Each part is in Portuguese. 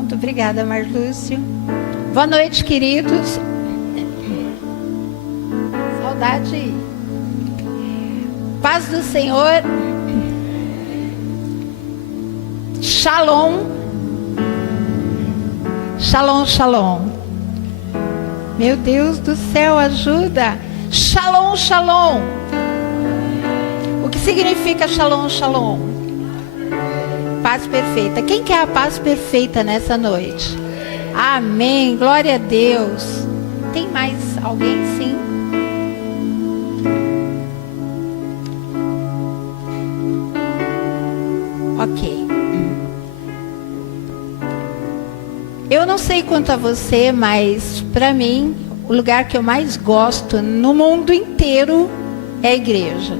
pronto. Obrigada, Marlúcio. Boa noite, queridos. Saudade. Paz do Senhor. Shalom. Shalom, shalom. Meu Deus do céu, ajuda. Shalom, shalom. O que significa shalom, shalom? Paz perfeita. Quem quer a paz perfeita nessa noite? Amém. Glória a Deus. Tem mais alguém? Sim. Ok. Eu não sei quanto a você, mas para mim, o lugar que eu mais gosto no mundo inteiro é a igreja.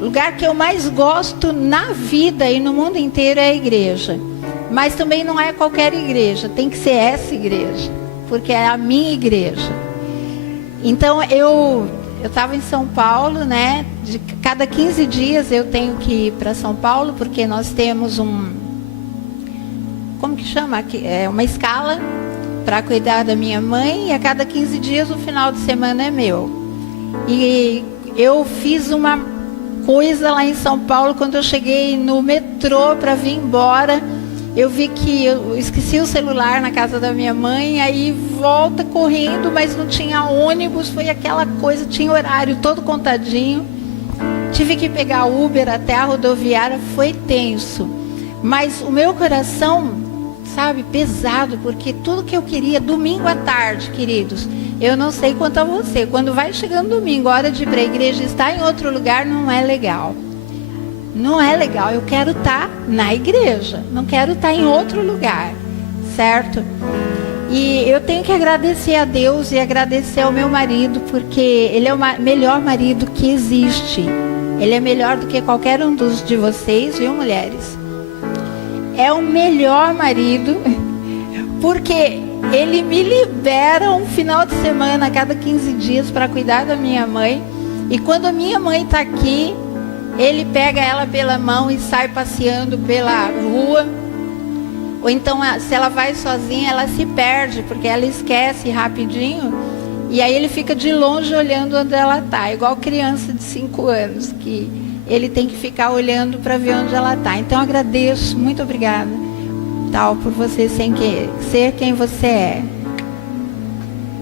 O lugar que eu mais gosto na vida e no mundo inteiro é a igreja. Mas também não é qualquer igreja, tem que ser essa igreja, porque é a minha igreja. Então eu estava em São Paulo, né? De cada 15 dias eu tenho que ir para São Paulo, porque nós temos como que chama? É uma escala para cuidar da minha mãe, e a cada 15 dias o final de semana é meu. E eu fiz uma coisa lá em São Paulo, quando eu cheguei no metrô para vir embora, eu vi que eu esqueci o celular na casa da minha mãe, aí volta correndo, mas não tinha ônibus, foi aquela coisa, tinha horário todo contadinho, tive que pegar Uber até a rodoviária, foi tenso, mas o meu coração, sabe, pesado, porque tudo que eu queria, domingo à tarde, queridos, eu não sei quanto a você, quando vai chegando domingo, hora de ir para a igreja, estar em outro lugar não é legal. Não é legal, eu quero estar na igreja, não quero estar em outro lugar, certo? E eu tenho que agradecer a Deus e agradecer ao meu marido, porque ele é o melhor marido que existe. Ele é melhor do que qualquer um de vocês, viu, mulheres? É o melhor marido, porque ele me libera um final de semana a cada 15 dias para cuidar da minha mãe. E quando a minha mãe está aqui, ele pega ela pela mão e sai passeando pela rua. Ou então, se ela vai sozinha, ela se perde, porque ela esquece rapidinho. E aí ele fica de longe olhando onde ela está, igual criança de 5 anos, que ele tem que ficar olhando para ver onde ela está. Então eu agradeço, muito obrigada, tal, por você ser quem você é.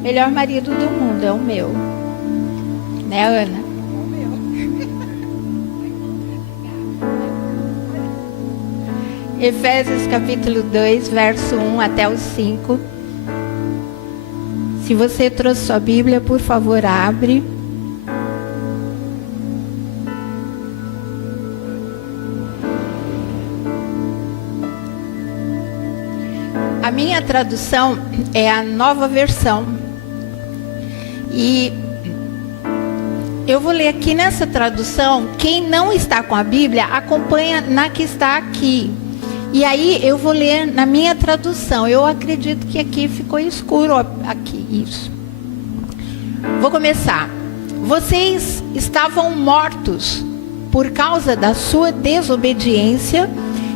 Melhor marido do mundo é o meu, né, Ana? Efésios capítulo 2, verso 1 até o 5. Se você trouxe sua Bíblia, por favor, abre. A minha tradução é a Nova Versão. E eu vou ler aqui nessa tradução. Quem não está com a Bíblia, acompanha na que está aqui. E aí eu vou ler na minha tradução. Eu acredito que aqui ficou escuro. Aqui, isso. Vou começar. Vocês estavam mortos por causa da sua desobediência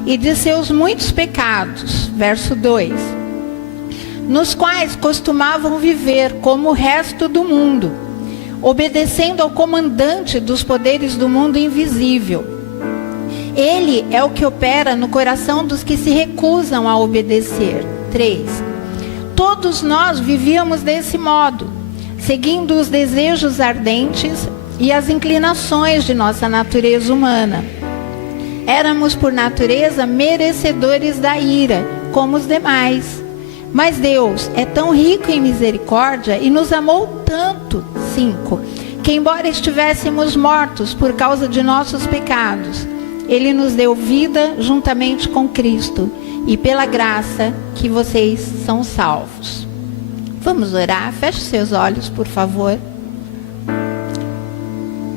e de seus muitos pecados. Verso 2. Nos quais costumavam viver como o resto do mundo, obedecendo ao comandante dos poderes do mundo invisível. Ele é o que opera no coração dos que se recusam a obedecer. 3. Todos nós vivíamos desse modo, seguindo os desejos ardentes e as inclinações de nossa natureza humana. Éramos, por natureza, merecedores da ira, como os demais. Mas Deus é tão rico em misericórdia e nos amou tanto, 5, que embora estivéssemos mortos por causa de nossos pecados, Ele nos deu vida juntamente com Cristo, e pela graça que vocês são salvos. Vamos orar? Feche seus olhos, por favor.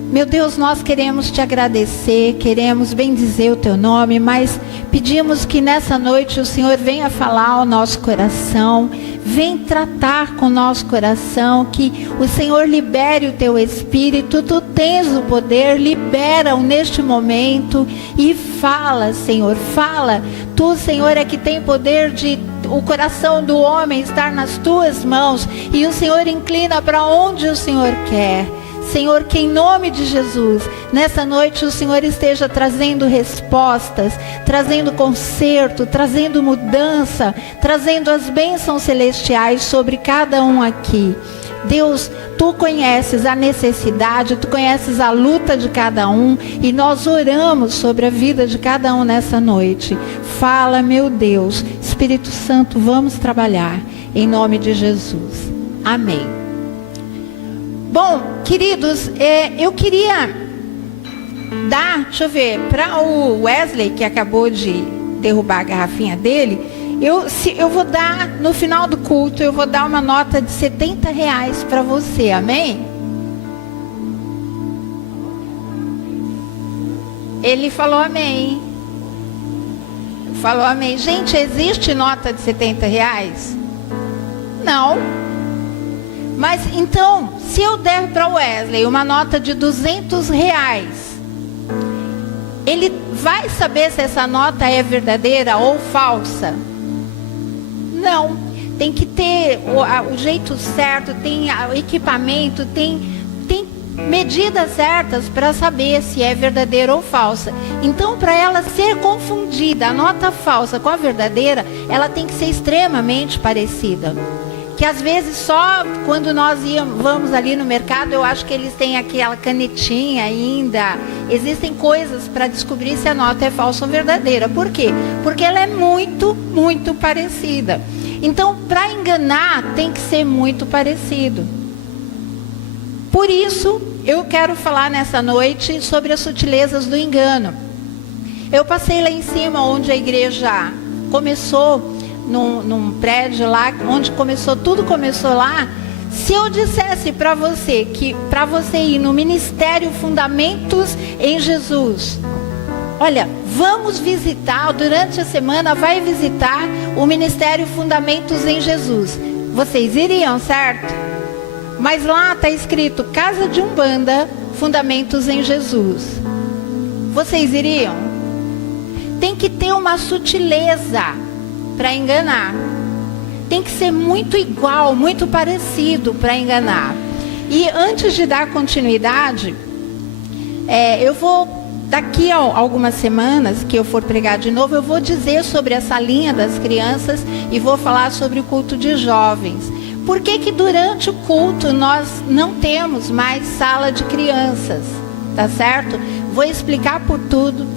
Meu Deus, nós queremos te agradecer, queremos bendizer o teu nome, mas pedimos que nessa noite o Senhor venha falar ao nosso coração, vem tratar com o nosso coração, que o Senhor libere o teu espírito, tu tens o poder, libera-o neste momento e fala, Senhor, fala. Tu, Senhor, é que tem poder de o coração do homem estar nas tuas mãos, e o Senhor inclina para onde o Senhor quer. Senhor, que em nome de Jesus, nessa noite o Senhor esteja trazendo respostas, trazendo conserto, trazendo mudança, trazendo as bênçãos celestiais sobre cada um aqui. Deus, tu conheces a necessidade, tu conheces a luta de cada um, e nós oramos sobre a vida de cada um nessa noite. Fala, meu Deus, Espírito Santo, vamos trabalhar em nome de Jesus. Amém. Bom, queridos, eu queria dar, deixa eu ver, para o Wesley, que acabou de derrubar a garrafinha dele, eu vou dar, no final do culto, eu vou dar uma nota de R$70 para você, amém? Ele falou amém. Falou amém. Gente, existe nota de R$70? Não. Mas então, se eu der para o Wesley uma nota de R$200, ele vai saber se essa nota é verdadeira ou falsa? Não. Tem que ter o jeito certo, tem o equipamento, tem medidas certas para saber se é verdadeira ou falsa. Então, para ela ser confundida, a nota falsa com a verdadeira, ela tem que ser extremamente parecida. Que às vezes só quando nós vamos ali no mercado, eu acho que eles têm aquela canetinha ainda. Existem coisas para descobrir se a nota é falsa ou verdadeira. Por quê? Porque ela é muito, muito parecida. Então, para enganar, tem que ser muito parecido. Por isso, eu quero falar nessa noite sobre as sutilezas do engano. Eu passei lá em cima, onde a igreja começou, num prédio lá, onde tudo começou lá. Se eu dissesse para você que para você ir no Ministério Fundamentos em Jesus, olha, vamos visitar, durante a semana vai visitar o Ministério Fundamentos em Jesus, vocês iriam, certo? Mas lá está escrito Casa de Umbanda, Fundamentos em Jesus. Vocês iriam? Tem que ter uma sutileza para enganar. Tem que ser muito igual, muito parecido para enganar. E antes de dar continuidade, eu vou, daqui a algumas semanas que eu for pregar de novo, eu vou dizer sobre essa linha das crianças e vou falar sobre o culto de jovens. Por que que durante o culto nós não temos mais sala de crianças? Tá certo? Vou explicar por tudo,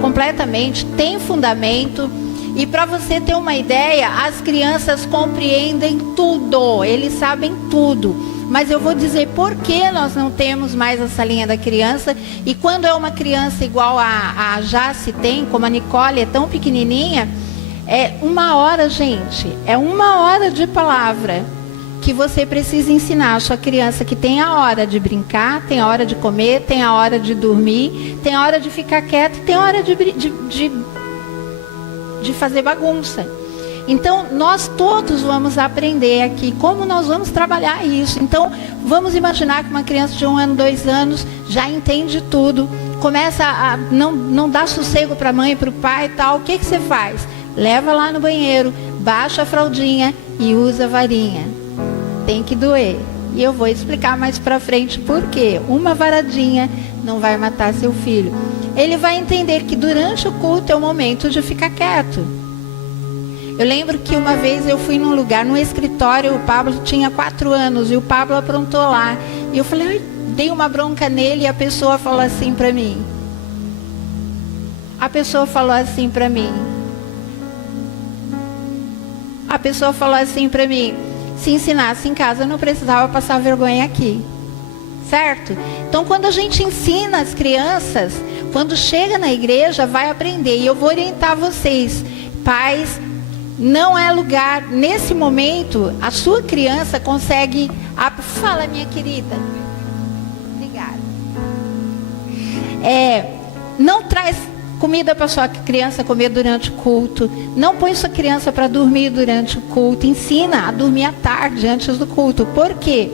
completamente, tem fundamento. E para você ter uma ideia, as crianças compreendem tudo, eles sabem tudo. Mas eu vou dizer por que nós não temos mais a salinha da criança. E quando é uma criança igual a Jace tem, como a Nicole, é tão pequenininha, é 1 hora, gente. É 1 hora de palavra que você precisa ensinar a sua criança, que tem a hora de brincar, tem a hora de comer, tem a hora de dormir, tem a hora de ficar quieto, tem a hora de fazer bagunça. Então, nós todos vamos aprender aqui como nós vamos trabalhar isso. Então, vamos imaginar que uma criança de 1 ano, 2 anos já entende tudo, começa a não dar sossego para a mãe, para o pai e tal. O que você faz? Leva lá no banheiro, baixa a fraldinha e usa a varinha. Tem que doer. E eu vou explicar mais para frente por quê. Uma varadinha não vai matar seu filho. Ele vai entender que durante o culto é o momento de ficar quieto. Eu lembro que uma vez eu fui num lugar, num escritório, o Pablo tinha 4 anos e o Pablo aprontou lá. E eu falei, dei uma bronca nele e a pessoa falou assim para mim. A pessoa falou assim para mim, se ensinasse em casa, eu não precisava passar vergonha aqui. Certo? Então, quando a gente ensina as crianças, quando chega na igreja, vai aprender. E eu vou orientar vocês, pais, não é lugar, nesse momento, a sua criança consegue... Fala, minha querida. Obrigada. Não traz comida para sua criança comer durante o culto. Não põe sua criança para dormir durante o culto. Ensina a dormir à tarde, antes do culto. Por quê?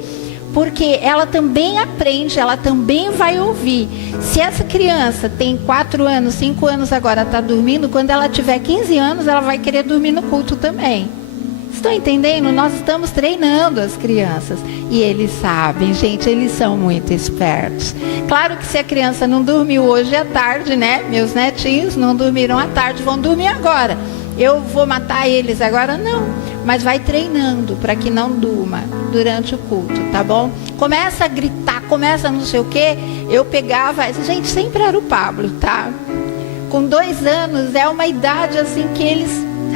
Porque ela também aprende, ela também vai ouvir. Se essa criança tem 4 anos, 5 anos agora, está dormindo, quando ela tiver 15 anos, ela vai querer dormir no culto também. Estão entendendo? Nós estamos treinando as crianças. E eles sabem, gente, eles são muito espertos. Claro que se a criança não dormiu hoje à tarde, né? Meus netinhos não dormiram à tarde, vão dormir agora. Eu vou matar eles agora? Não. Mas vai treinando para que não durma durante o culto, tá bom? Começa a gritar, começa não sei o quê. Eu pegava, gente, sempre era o Pablo, tá? Com 2 anos, é uma idade assim que eles...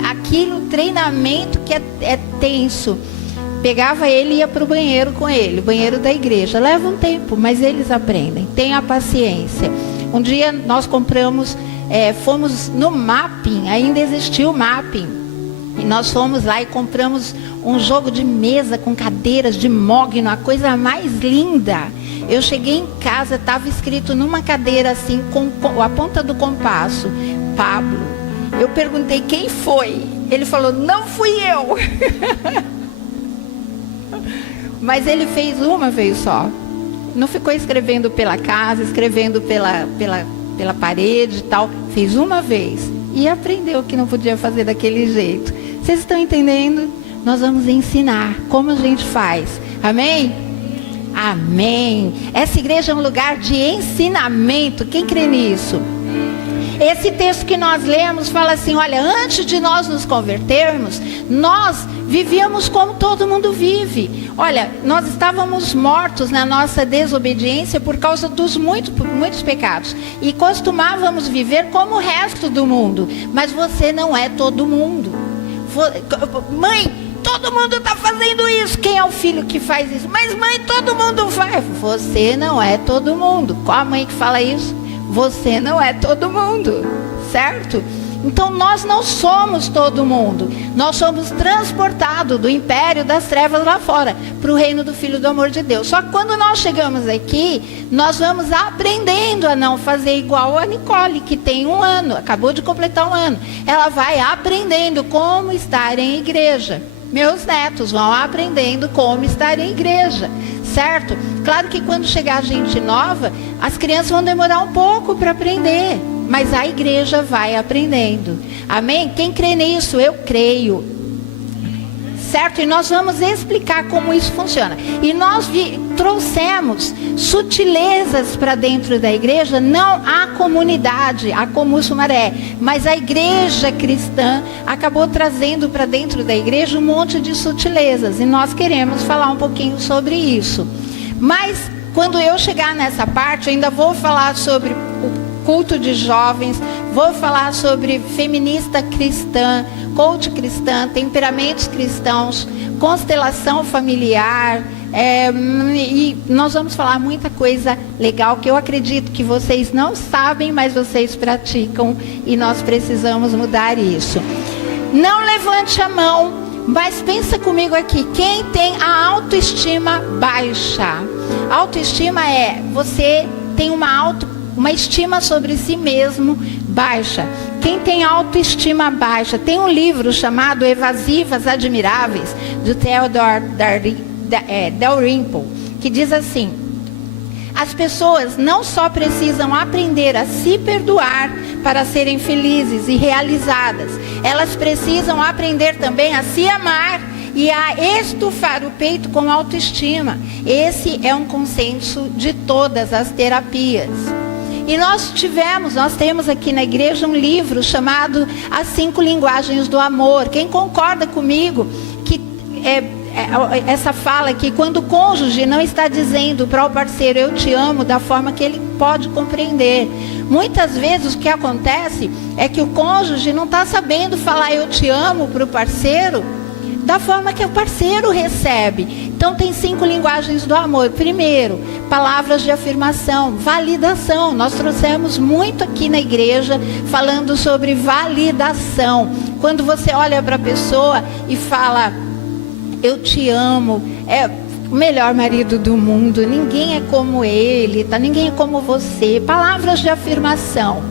aquilo, treinamento que é tenso. Pegava ele e ia para o banheiro com ele, o banheiro da igreja. Leva um tempo, mas eles aprendem. Tenha paciência. Um dia nós compramos, fomos no Mapping, ainda existia o Mapping. E nós fomos lá e compramos um jogo de mesa com cadeiras de mogno, a coisa mais linda. Eu cheguei em casa, estava escrito numa cadeira assim, com a ponta do compasso, Pablo. Eu perguntei quem foi. Ele falou, não fui eu. Mas ele fez uma vez só. Não ficou escrevendo pela casa, escrevendo pela parede e tal. Fez uma vez. E aprendeu que não podia fazer daquele jeito. Vocês estão entendendo? Nós vamos ensinar como a gente faz. Amém? Amém. Essa igreja é um lugar de ensinamento. Quem crê nisso? Esse texto que nós lemos fala assim, olha, antes de nós nos convertermos, nós vivíamos como todo mundo vive. Olha, nós estávamos mortos na nossa desobediência por causa dos muitos pecados. E costumávamos viver como o resto do mundo. Mas você não é todo mundo. Mãe, todo mundo está fazendo isso. Quem é o filho que faz isso? Mas mãe, todo mundo faz. Você não é todo mundo. Qual a mãe que fala isso? Você não é todo mundo, certo? Então nós não somos todo mundo. Nós somos transportados do império das trevas lá fora para o reino do Filho do amor de Deus. Só que quando nós chegamos aqui, nós vamos aprendendo a não fazer igual a Nicole, que tem 1 ano, acabou de completar 1 ano. Ela vai aprendendo como estar em igreja. Meus netos vão aprendendo como estar em igreja, certo? Claro que quando chegar gente nova, as crianças vão demorar um pouco para aprender, mas a igreja vai aprendendo. Amém? Quem crê nisso? Eu creio. Certo? E nós vamos explicar como isso funciona. E nós trouxemos sutilezas para dentro da igreja, não a comunidade, a Comu Sumaré, mas a igreja cristã acabou trazendo para dentro da igreja um monte de sutilezas. E nós queremos falar um pouquinho sobre isso. Mas quando eu chegar nessa parte, eu ainda vou falar sobre o culto de jovens, vou falar sobre feminista cristã, coach cristã, temperamentos cristãos, constelação familiar, e nós vamos falar muita coisa legal que eu acredito que vocês não sabem, mas vocês praticam e nós precisamos mudar isso. Não levante a mão, mas pensa comigo aqui, quem tem a autoestima baixa? Autoestima é, você tem uma estima sobre si mesmo baixa. Quem tem autoestima baixa, tem um livro chamado Evasivas Admiráveis, do Theodore Dalrymple, que diz assim: as pessoas não só precisam aprender a se perdoar para serem felizes e realizadas, elas precisam aprender também a se amar e a estufar o peito com autoestima. Esse é um consenso de todas as terapias. E nós temos aqui na igreja um livro chamado As 5 Linguagens do Amor. Quem concorda comigo que essa fala que quando o cônjuge não está dizendo para o parceiro eu te amo da forma que ele pode compreender. Muitas vezes o que acontece é que o cônjuge não está sabendo falar eu te amo para o parceiro da forma que o parceiro recebe. Então tem 5 linguagens do amor. Primeiro, palavras de afirmação, validação. Nós trouxemos muito aqui na igreja falando sobre validação. Quando você olha para a pessoa e fala eu te amo, é o melhor marido do mundo, ninguém é como ele, tá? Ninguém é como você. Palavras de afirmação.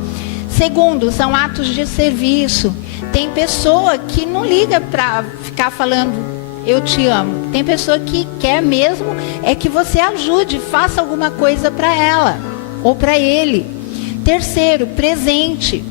Segundo, são atos de serviço. Tem pessoa que não liga para ficar falando eu te amo. Tem pessoa que quer mesmo é que você ajude, faça alguma coisa para ela ou para ele. Terceiro, presente.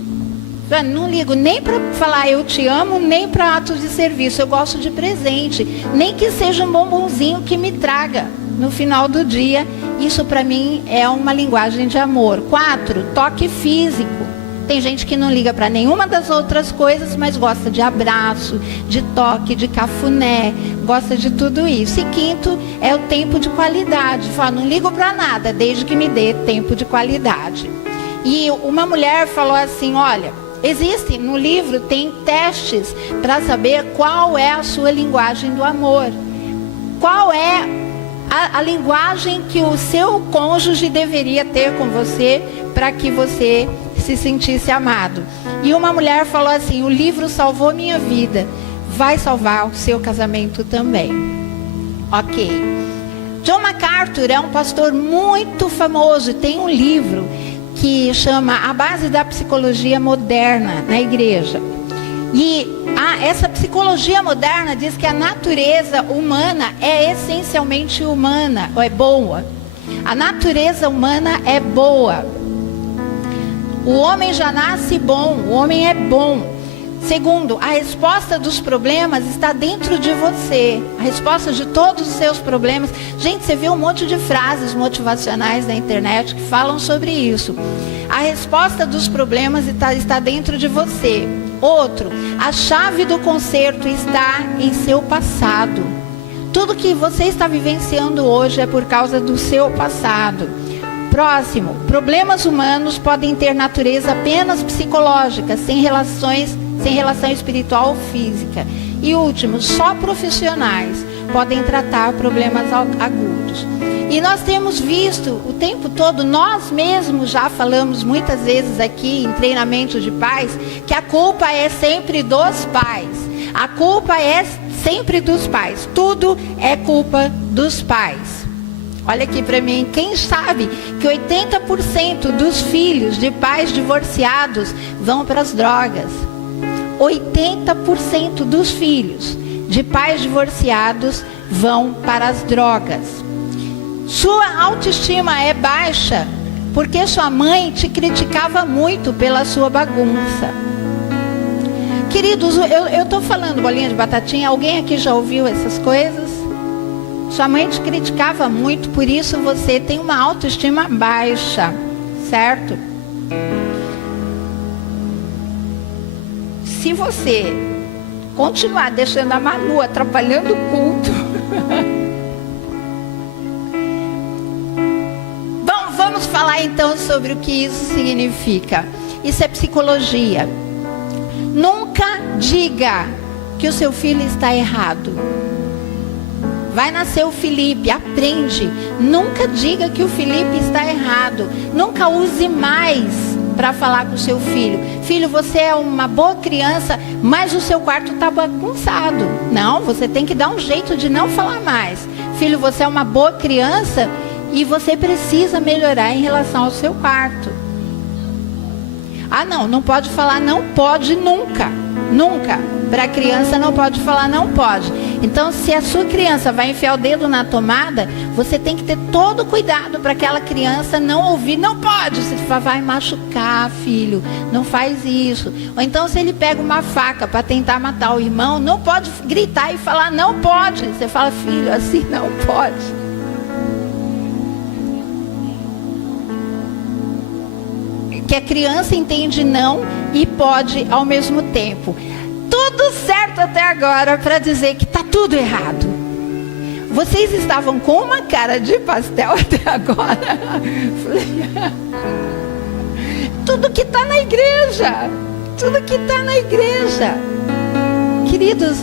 Eu não ligo nem para falar eu te amo, nem para atos de serviço. Eu gosto de presente, nem que seja um bombonzinho que me traga no final do dia. Isso para mim é uma linguagem de amor. 4, toque físico. Tem gente que não liga para nenhuma das outras coisas, mas gosta de abraço, de toque, de cafuné, gosta de tudo isso. E 5, é o tempo de qualidade. Fala, não ligo para nada, desde que me dê tempo de qualidade. E uma mulher falou assim, olha, existe no livro, tem testes para saber qual é a sua linguagem do amor. Qual é a linguagem que o seu cônjuge deveria ter com você para que você se sentisse amado. E uma mulher falou assim, o livro salvou minha vida, vai salvar o seu casamento também. Ok. John MacArthur é um pastor muito famoso, tem um livro que chama A Base da Psicologia Moderna na Igreja. E essa psicologia moderna diz que a natureza humana é essencialmente humana, ou é boa. A natureza humana é boa. O homem já nasce bom, o homem é bom. Segundo, a resposta dos problemas está dentro de você. A resposta de todos os seus problemas. Gente, você vê um monte de frases motivacionais na internet que falam sobre isso. A resposta dos problemas está dentro de você. Outro, a chave do conserto está em seu passado. Tudo que você está vivenciando hoje é por causa do seu passado. Próximo, problemas humanos podem ter natureza apenas psicológica, sem relação espiritual ou física. E último, só profissionais podem tratar problemas agudos. E nós temos visto o tempo todo, nós mesmos já falamos muitas vezes aqui em treinamento de pais, que a culpa é sempre dos pais. A culpa é sempre dos pais. Tudo é culpa dos pais. Olha aqui para mim, quem sabe que 80% dos filhos de pais divorciados vão para as drogas? 80% dos filhos de pais divorciados vão para as drogas. Sua autoestima é baixa porque sua mãe te criticava muito pela sua bagunça. Queridos, eu estou falando bolinha de batatinha, alguém aqui já ouviu essas coisas? Sua mãe te criticava muito, por isso você tem uma autoestima baixa, certo? Se você continuar deixando a Manu atrapalhando o culto, vamos falar então sobre o que isso significa. Isso é psicologia. Nunca diga que o seu filho está errado. Vai nascer o Felipe, aprende. Nunca diga que o Felipe está errado. Nunca use mais para falar com o seu filho. Filho, você é uma boa criança, mas o seu quarto está bagunçado. Não, você tem que dar um jeito de não falar mais. Filho, você é uma boa criança e você precisa melhorar em relação ao seu quarto. Ah, não pode falar, não pode nunca. Nunca. Para a criança não pode falar, não pode. Então, se a sua criança vai enfiar o dedo na tomada, você tem que ter todo cuidado para aquela criança não ouvir, não pode. Você fala, vai machucar, filho, não faz isso. Ou então, se ele pega uma faca para tentar matar o irmão, não pode gritar e falar, não pode. Você fala, filho, assim não pode. Que a criança entende não e pode ao mesmo tempo. Tudo certo até agora para dizer que está tudo errado. Vocês estavam com uma cara de pastel até agora. Tudo que está na igreja. Tudo que está na igreja. Queridos,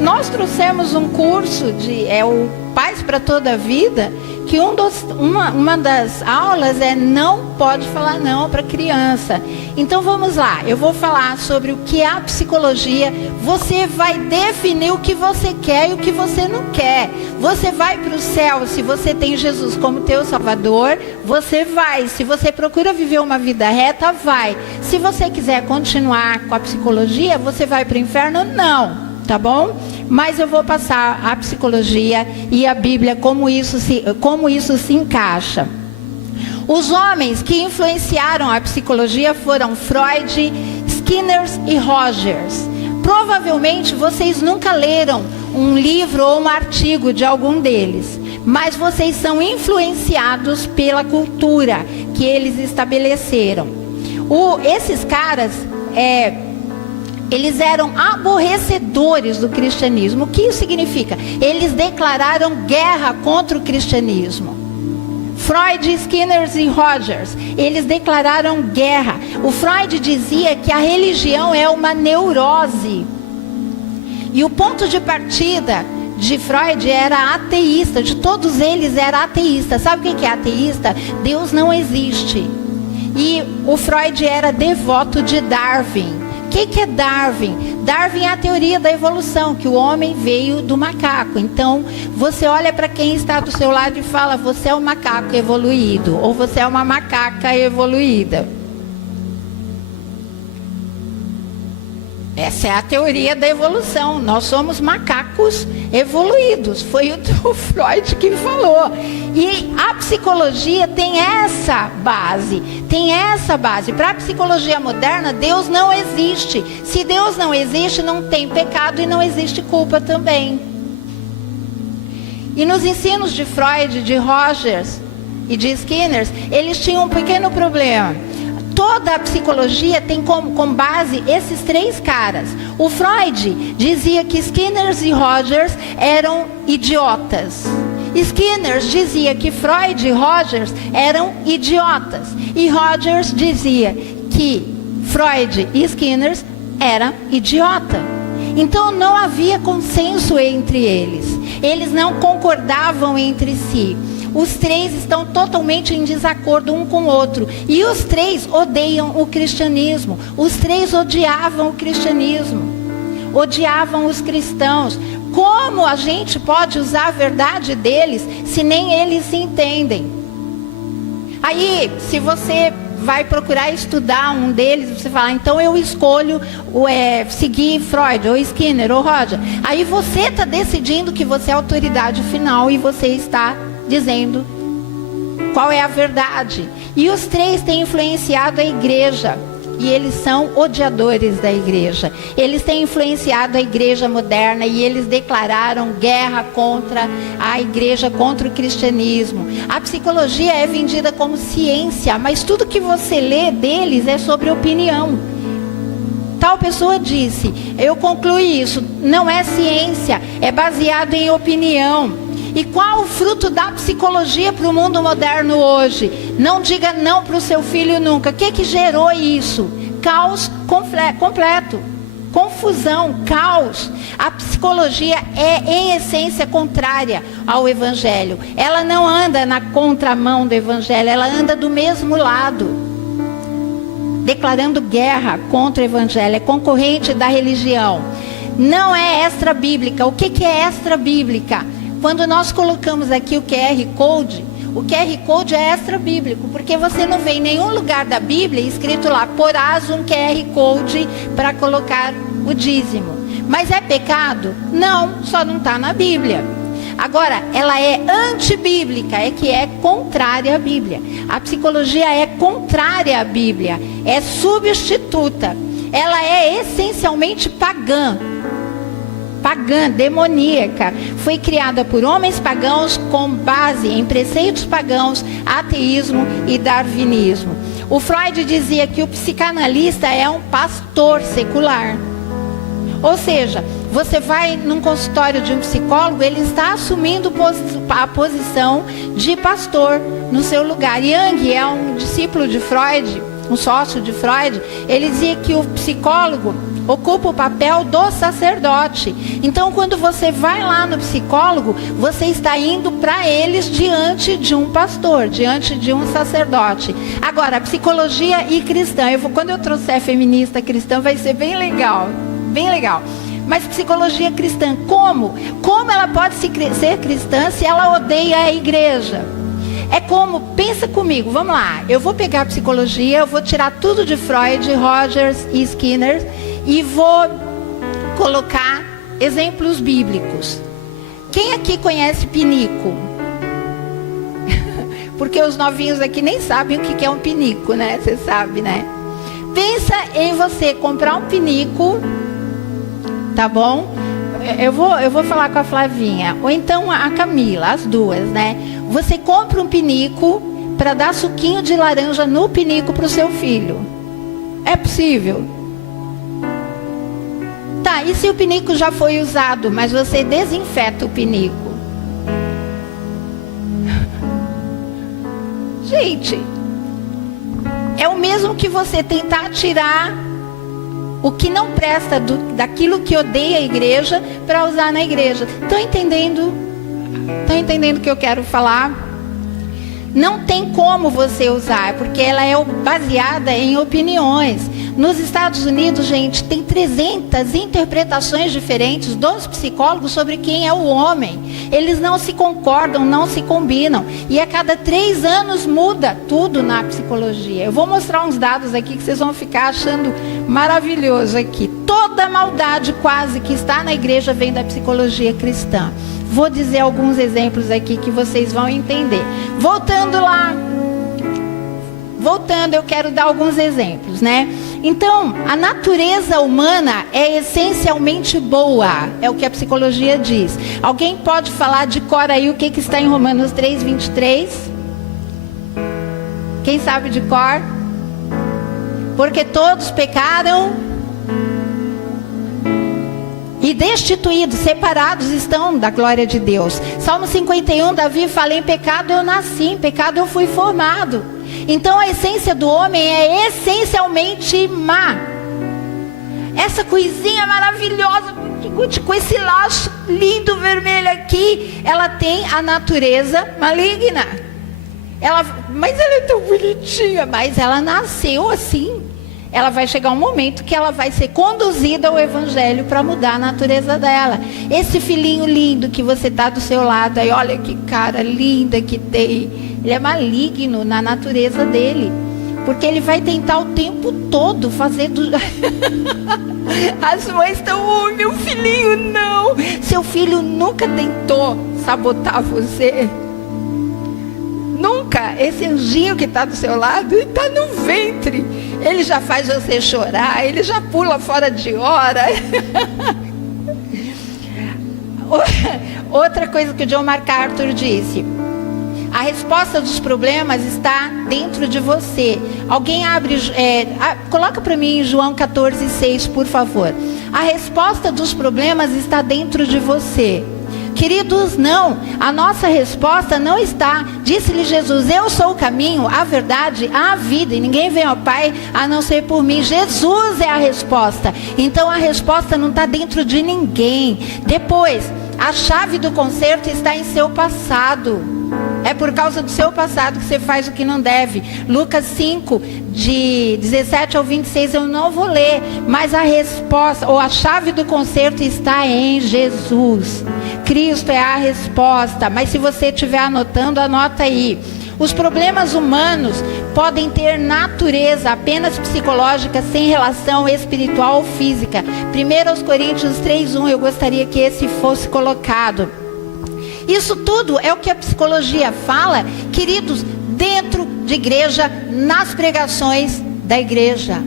nós trouxemos um curso o Paz para Toda a Vida. que uma das aulas é não pode falar não para criança. Então vamos lá, eu vou falar sobre o que é a psicologia. Você vai definir o que você quer e o que você não quer. Você vai para o céu se você tem Jesus como teu Salvador, você vai. Se você procura viver uma vida reta, vai. Se você quiser continuar com a psicologia, você vai para o inferno? Não, tá bom? Mas eu vou passar a psicologia e a Bíblia, como isso se encaixa. Os homens que influenciaram a psicologia foram Freud, Skinner e Rogers. Provavelmente vocês nunca leram um livro ou um artigo de algum deles, mas vocês são influenciados pela cultura que eles estabeleceram. Esses caras, eles eram aborrecedores do cristianismo. O que isso significa? Eles declararam guerra contra o cristianismo. Freud, Skinner e Rogers, eles declararam guerra. O Freud dizia que a religião é uma neurose. E o ponto de partida de Freud era ateísta, de todos eles era ateísta. Sabe o que é ateísta? Deus não existe. E o Freud era devoto de Darwin. O que é Darwin? Darwin é a teoria da evolução, que o homem veio do macaco. Então, você olha para quem está do seu lado e fala, você é um macaco evoluído, ou você é uma macaca evoluída. Essa é a teoria da evolução. Nós somos macacos evoluídos. Foi o Freud que falou. E a psicologia tem essa base. Para a psicologia moderna, Deus não existe. Se Deus não existe, não tem pecado e não existe culpa também. E nos ensinos de Freud, de Rogers e de Skinner, eles tinham um pequeno problema. Toda a psicologia tem como base esses três caras. O Freud dizia que Skinner e Rogers eram idiotas. Skinner dizia que Freud e Rogers eram idiotas. E Rogers dizia que Freud e Skinner eram idiotas. Então não havia consenso entre eles. Eles não concordavam entre si. Os três estão totalmente em desacordo um com o outro. E os três odeiam o cristianismo. Os três odiavam o cristianismo. Odiavam os cristãos. Como a gente pode usar a verdade deles se nem eles se entendem? Aí, se você vai procurar estudar um deles, você fala, então eu escolho seguir Freud, ou Skinner, ou Roger. Aí você está decidindo que você é a autoridade final e você está dizendo qual é a verdade. E os três têm influenciado a igreja. E eles são odiadores da igreja. Eles têm influenciado a igreja moderna e eles declararam guerra contra a igreja, contra o cristianismo. A psicologia é vendida como ciência, mas tudo que você lê deles é sobre opinião. Tal pessoa disse, eu concluí isso, não é ciência, é baseado em opinião. E qual o fruto da psicologia para o mundo moderno hoje? Não diga não para o seu filho nunca. O que gerou isso? Caos completo. Confusão, caos. A psicologia é, em essência, contrária ao evangelho. Ela não anda na contramão do evangelho, ela anda do mesmo lado. Declarando guerra contra o evangelho. É concorrente da religião. Não é extra-bíblica. O que é extra-bíblica? Quando nós colocamos aqui o QR Code é extra-bíblico, porque você não vê em nenhum lugar da Bíblia escrito lá, porás um QR Code para colocar o dízimo. Mas é pecado? Não, só não está na Bíblia. Agora, ela é antibíblica, é que é contrária à Bíblia. A psicologia é contrária à Bíblia, é substituta. Ela é essencialmente pagã, demoníaca. Foi criada por homens pagãos com base em preceitos pagãos, ateísmo e darwinismo. O Freud dizia que o psicanalista é um pastor secular. Ou seja, você vai num consultório de um psicólogo, ele está assumindo a posição de pastor no seu lugar. Jung é um discípulo de Freud, um sócio de Freud. Ele dizia que o psicólogo ocupa o papel do sacerdote. Então, quando você vai lá no psicólogo, você está indo para eles diante de um pastor, diante de um sacerdote. Agora, psicologia e cristã. Quando eu trouxer feminista cristã, vai ser bem legal, bem legal. Mas psicologia cristã, como? Como ela pode ser cristã se ela odeia a igreja? É como, pensa comigo, vamos lá, eu vou pegar a psicologia, eu vou tirar tudo de Freud, Rogers e Skinner e vou colocar exemplos bíblicos. Quem aqui conhece pinico? Porque os novinhos aqui nem sabem o que é um pinico, né? Você sabe, né? Pensa em você comprar um pinico, tá bom? Eu vou falar com a Flavinha, ou então a Camila, as duas, né? Você compra um pinico para dar suquinho de laranja no pinico para o seu filho. É possível? Tá, e se o pinico já foi usado, mas você desinfeta o pinico? Gente, é o mesmo que você tentar tirar o que não presta daquilo que odeia a igreja para usar na igreja. Estão entendendo? Estão entendendo o que eu quero falar? Não tem como você usar, porque ela é baseada em opiniões. Nos Estados Unidos, gente, tem 300 interpretações diferentes dos psicólogos sobre quem é o homem. Eles não se concordam, não se combinam. E a cada 3 anos muda tudo na psicologia. Eu vou mostrar uns dados aqui que vocês vão ficar achando maravilhoso aqui. Toda maldade quase que está na igreja vem da psicologia cristã. Vou dizer alguns exemplos aqui que vocês vão entender. Voltando, eu quero dar alguns exemplos, né? Então, a natureza humana é essencialmente boa, é o que a psicologia diz. Alguém pode falar de cor aí o que está em Romanos 3:23? Quem sabe de cor? Porque todos pecaram e destituídos, separados estão da glória de Deus. Salmo 51, Davi fala: em pecado eu nasci, em pecado eu fui formado. Então a essência do homem é essencialmente má. Essa coisinha maravilhosa, com esse laço lindo vermelho aqui, ela tem a natureza maligna. Mas ela é tão bonitinha, mas ela nasceu assim. Ela vai chegar um momento que ela vai ser conduzida ao evangelho para mudar a natureza dela. Esse filhinho lindo que você está do seu lado aí, olha que cara linda que tem. Ele é maligno na natureza dele. Porque ele vai tentar o tempo todo fazer do... As mães estão, meu filhinho, não. Seu filho nunca tentou sabotar você. Nunca. Esse anjinho que está do seu lado, ele está no ventre. Ele já faz você chorar, ele já pula fora de hora. Outra coisa que o John MacArthur disse: a resposta dos problemas está dentro de você. Alguém abre, coloca para mim João 14:6, por favor. A resposta dos problemas está dentro de você. Queridos, não, a nossa resposta não está. Disse-lhe Jesus: eu sou o caminho, a verdade, a vida, e ninguém vem ao Pai a não ser por mim. Jesus é a resposta. Então a resposta não está dentro de ninguém. Depois, a chave do conserto está em seu passado. É por causa do seu passado que você faz o que não deve. Lucas 5, de 17 ao 26, eu não vou ler. Mas a resposta, ou a chave do conserto está em Jesus. Cristo é a resposta. Mas se você estiver anotando, anota aí. Os problemas humanos podem ter natureza apenas psicológica, sem relação espiritual ou física. 1 Coríntios 3:1, eu gostaria que esse fosse colocado. Isso tudo é o que a psicologia fala, queridos, dentro de igreja, nas pregações da igreja.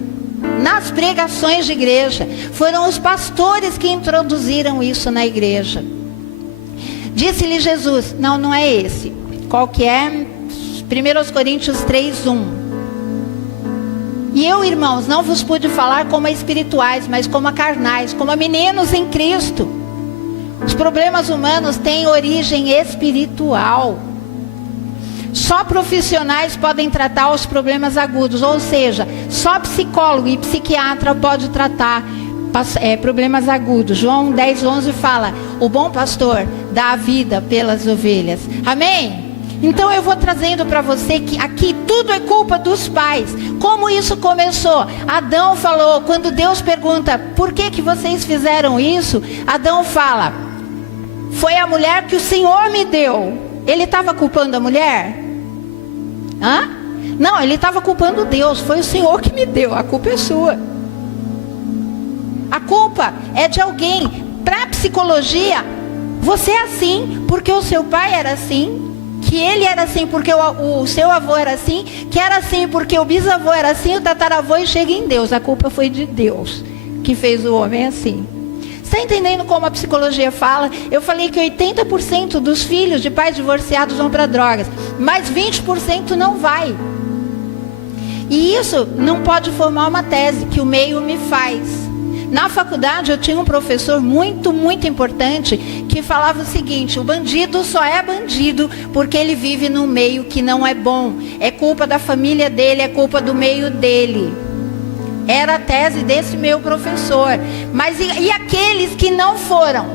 Nas pregações de igreja. Foram os pastores que introduziram isso na igreja. Disse-lhe Jesus, não é esse. Qual que é? 1 Coríntios 3:1. E eu, irmãos, não vos pude falar como a espirituais, mas como a carnais, como a meninos em Cristo. Os problemas humanos têm origem espiritual. Só profissionais podem tratar os problemas agudos, ou seja, só psicólogo e psiquiatra pode tratar. problemas agudos. João 10:11 fala: o bom pastor dá a vida pelas ovelhas. Amém? Então eu vou trazendo para você que aqui tudo é culpa dos pais. Como isso começou? Adão falou, quando Deus pergunta, por que vocês fizeram isso? Adão fala, foi a mulher que o Senhor me deu. Ele estava culpando a mulher? Não, ele estava culpando Deus. Foi o Senhor que me deu, a culpa é sua. A culpa é de alguém. Para a psicologia, você é assim porque o seu pai era assim, que ele era assim porque o seu avô era assim, que era assim porque o bisavô era assim, o tataravô, e chega em Deus. A culpa foi de Deus que fez o homem assim. Está entendendo como a psicologia fala? Eu falei que 80% dos filhos de pais divorciados vão para drogas, mas 20% não vai. E isso não pode formar uma tese que o meio me faz. Na faculdade eu tinha um professor muito importante que falava o seguinte: o bandido só é bandido porque ele vive num meio que não é bom. É culpa da família dele, é culpa do meio dele. Era a tese desse meu professor. Mas e aqueles que não foram?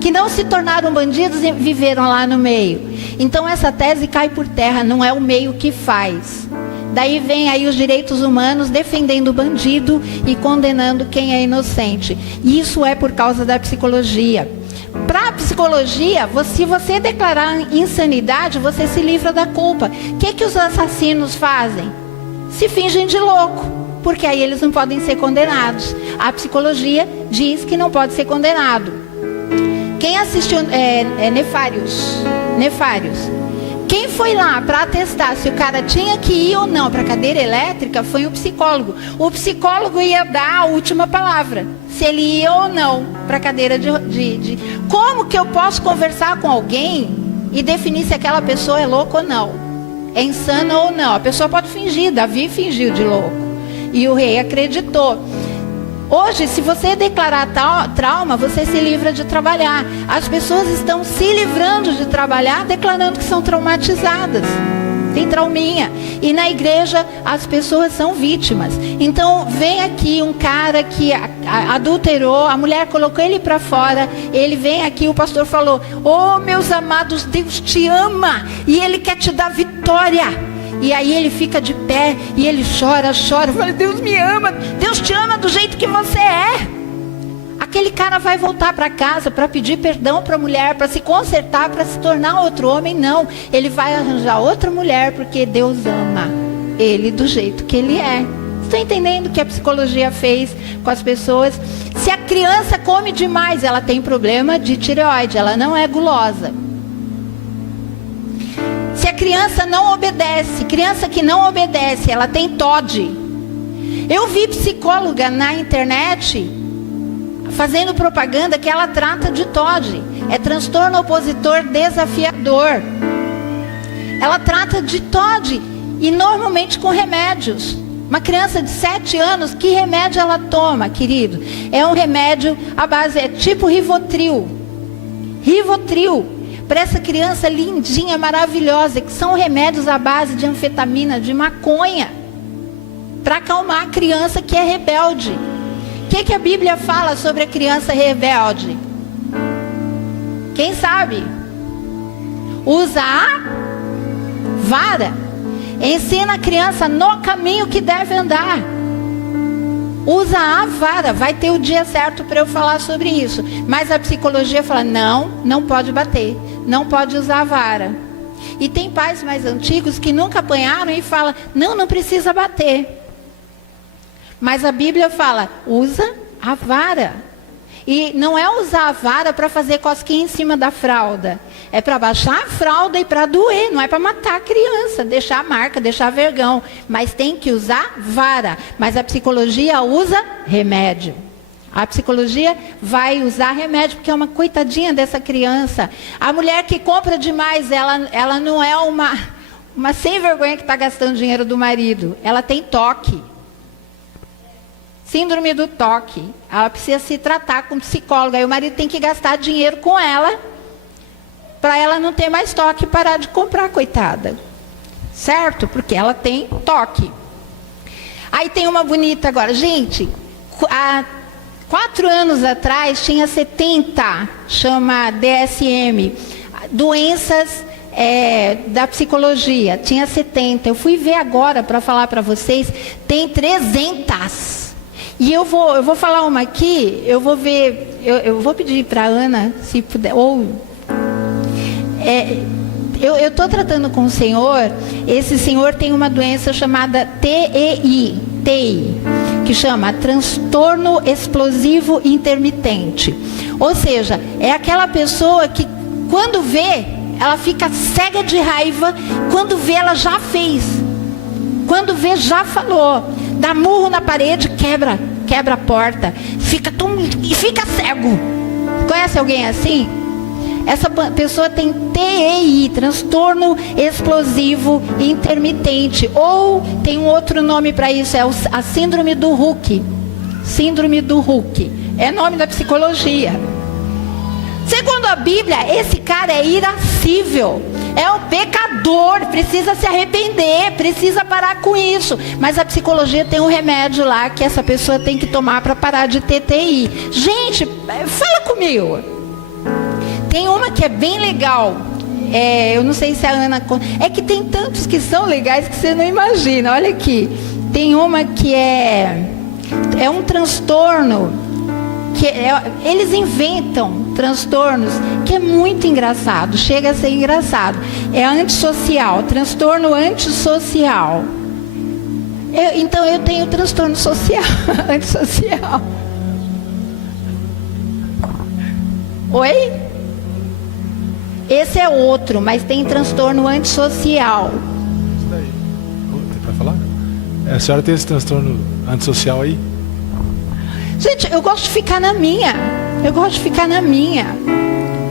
Que não se tornaram bandidos e viveram lá no meio? Então essa tese cai por terra, não é o meio que faz. Daí vem aí os direitos humanos defendendo o bandido e condenando quem é inocente. Isso é por causa da psicologia. Para a psicologia, se você declarar insanidade, você se livra da culpa. O que os assassinos fazem? Se fingem de louco, porque aí eles não podem ser condenados. A psicologia diz que não pode ser condenado. Quem assistiu Nefários? Quem foi lá para atestar se o cara tinha que ir ou não para a cadeira elétrica foi o psicólogo. O psicólogo ia dar a última palavra, se ele ia ou não para a cadeira de... Como que eu posso conversar com alguém e definir se aquela pessoa é louca ou não? É insana ou não? A pessoa pode fingir, Davi fingiu de louco. E o rei acreditou. Hoje, se você declarar trauma, você se livra de trabalhar. As pessoas estão se livrando de trabalhar, declarando que são traumatizadas. Tem trauminha. E na igreja, as pessoas são vítimas. Então, vem aqui um cara que adulterou, a mulher colocou ele para fora. Ele vem aqui, o pastor falou: oh, meus amados, Deus te ama e Ele quer te dar vitória. E aí ele fica de pé e ele chora. Fala: Deus me ama, Deus te ama do jeito que você é. Aquele cara vai voltar para casa para pedir perdão para a mulher, para se consertar, para se tornar outro homem? Não, ele vai arranjar outra mulher porque Deus ama ele do jeito que ele é. Está entendendo o que a psicologia fez com as pessoas? Se a criança come demais, ela tem problema de tireoide, ela não é gulosa. Se a criança não obedece, criança que não obedece, ela tem TOD. Eu vi psicóloga na internet fazendo propaganda que ela trata de TOD. É transtorno opositor desafiador. Ela trata de TOD e normalmente com remédios. Uma criança de 7 anos, que remédio ela toma, querido? É um remédio à base, é tipo Rivotril. Para essa criança lindinha, maravilhosa, que são remédios à base de anfetamina, de maconha, para acalmar a criança que é rebelde. O que a Bíblia fala sobre a criança rebelde? Quem sabe? Usa a vara. Ensina a criança no caminho que deve andar. Usa a vara. Vai ter o dia certo para eu falar sobre isso. Mas a psicologia fala: não pode bater. Não pode usar a vara. E tem pais mais antigos que nunca apanharam e falam: não precisa bater. Mas a Bíblia fala: usa a vara. E não é usar a vara para fazer cosquinha em cima da fralda. É para baixar a fralda e para doer. Não é para matar a criança, deixar a marca, deixar vergão. Mas tem que usar vara. Mas a psicologia usa remédio. A psicologia vai usar remédio porque é uma coitadinha dessa criança. A mulher que compra demais, ela não é uma sem vergonha que está gastando dinheiro do marido. Ela tem toque. Síndrome do toque. Ela precisa se tratar com psicólogo. Aí o marido tem que gastar dinheiro com ela para ela não ter mais toque e parar de comprar, coitada. Certo? Porque ela tem toque. Aí tem uma bonita agora. Gente, 4 anos atrás tinha 70, chama DSM, doenças da psicologia, tinha 70. Eu fui ver agora para falar para vocês, tem 300. E eu vou falar uma aqui, eu vou ver, eu vou pedir para a Ana, se puder, eu estou tratando com o senhor, esse senhor tem uma doença chamada TI, que chama transtorno explosivo intermitente. Ou seja, é aquela pessoa que quando vê, ela fica cega de raiva, quando vê, ela já fez. Quando vê, já falou. Dá murro na parede, quebra a porta, e fica cego. Conhece alguém assim? Essa pessoa tem TEI, transtorno explosivo intermitente, ou tem um outro nome para isso, é a síndrome do Hulk. Síndrome do Hulk, é nome da psicologia. Segundo a Bíblia, esse cara é irascível, é um pecador, precisa se arrepender, precisa parar com isso. Mas a psicologia tem um remédio lá que essa pessoa tem que tomar para parar de ter TI. Gente, fala comigo. Tem uma que é bem legal, eu não sei se a Ana... É que tem tantos que são legais que você não imagina. Olha aqui, tem uma que é um transtorno, que eles inventam transtornos, que é muito engraçado, chega a ser engraçado. É antissocial, transtorno antissocial. Então eu tenho transtorno social, antissocial. Oi? Esse é outro, mas tem transtorno antissocial. Isso daí. Tem para falar? A senhora tem esse transtorno antissocial aí? Gente, eu gosto de ficar na minha. Eu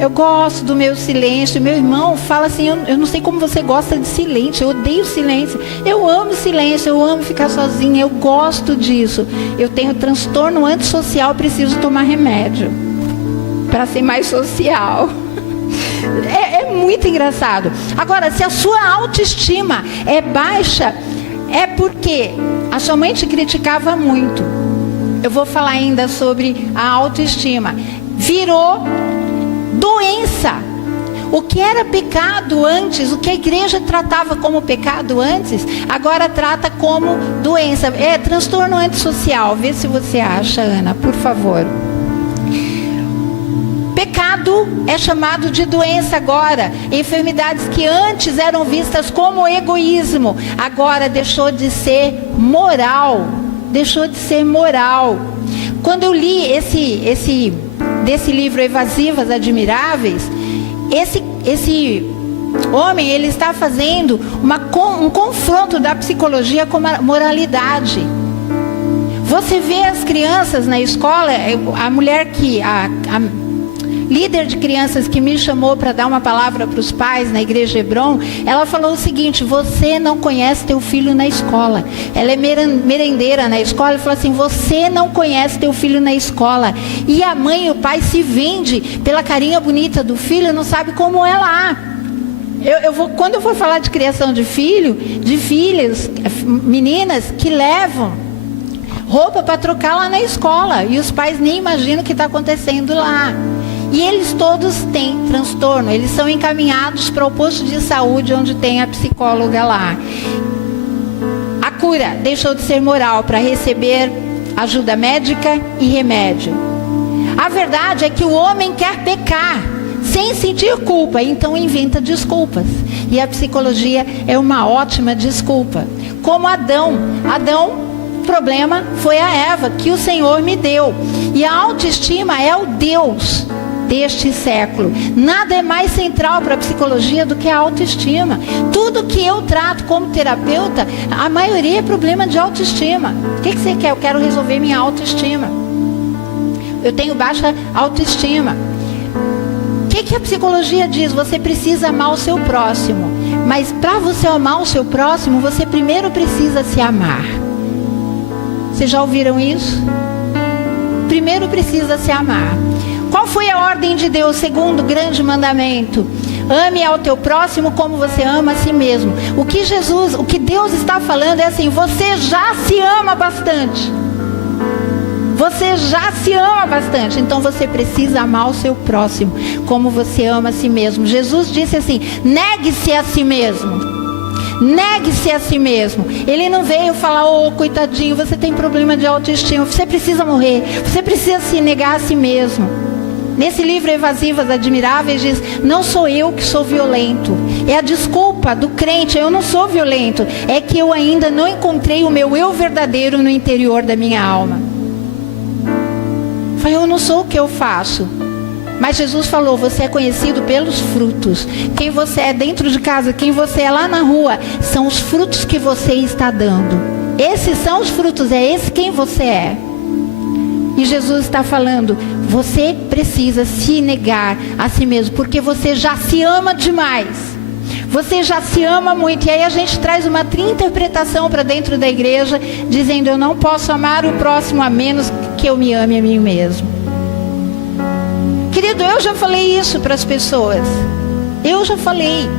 gosto do meu silêncio. Meu irmão fala assim, eu não sei como você gosta de silêncio. Eu odeio silêncio. Eu amo silêncio, eu amo ficar sozinha. Eu gosto disso. Eu tenho transtorno antissocial, preciso tomar remédio para ser mais social. É muito engraçado. Agora, se a sua autoestima é baixa, é porque a sua mãe te criticava muito. Eu vou falar ainda sobre a autoestima. Virou doença. O que era pecado antes, o que a igreja tratava como pecado antes, agora trata como doença. É transtorno antissocial. Vê se você acha, Ana, por favor. Pecado é chamado de doença agora. Enfermidades que antes eram vistas como egoísmo, agora deixou de ser moral. Deixou de ser moral. Quando eu li desse livro Evasivas Admiráveis, esse homem, ele está fazendo um confronto da psicologia com a moralidade. Você vê as crianças na escola, a mulher que... a líder de crianças que me chamou para dar uma palavra para os pais na igreja Hebron, ela falou o seguinte: você não conhece teu filho na escola. Ela é merendeira na escola e falou assim: você não conhece teu filho na escola. E a mãe e o pai se vende pela carinha bonita do filho, não sabe como é lá. Quando eu for falar de criação de filhos, meninas que levam roupa para trocar lá na escola, e os pais nem imaginam o que está acontecendo lá. E eles todos têm transtorno, eles são encaminhados para o posto de saúde onde tem a psicóloga lá. A cura deixou de ser moral para receber ajuda médica e remédio. A verdade é que o homem quer pecar sem sentir culpa, então inventa desculpas. E a psicologia é uma ótima desculpa. Como Adão, o problema foi a Eva que o Senhor me deu. E a autoestima é o Deus deste século. Nada é mais central para a psicologia do que a autoestima. Tudo que eu trato como terapeuta, a maioria é problema de autoestima. O que você quer? Eu quero resolver minha autoestima. Eu tenho baixa autoestima. O que a psicologia diz? Você precisa amar o seu próximo. Mas para você amar o seu próximo, você primeiro precisa se amar. Vocês já ouviram isso? Primeiro precisa se amar. Qual foi a ordem de Deus, segundo o grande mandamento? Ame ao teu próximo como você ama a si mesmo. O que Deus está falando é assim: você já se ama bastante. Você já se ama bastante. Então você precisa amar o seu próximo como você ama a si mesmo. Jesus disse assim: negue-se a si mesmo. Negue-se a si mesmo. Ele não veio falar: oh, coitadinho, você tem problema de autoestima, você precisa morrer, você precisa se negar a si mesmo. Nesse livro Evasivas Admiráveis diz: não sou eu que sou violento. É a desculpa do crente: eu não sou violento. É que eu ainda não encontrei o meu eu verdadeiro no interior da minha alma. Eu não sou o que eu faço. Mas Jesus falou: você é conhecido pelos frutos. Quem você é dentro de casa, quem você é lá na rua, são os frutos que você está dando. Esses são os frutos, é esse quem você é. E Jesus está falando: você precisa se negar a si mesmo, porque você já se ama demais. Você já se ama muito. E aí a gente traz uma interpretação para dentro da igreja, dizendo: eu não posso amar o próximo a menos que eu me ame a mim mesmo. Querido, eu já falei isso para as pessoas. Eu já falei.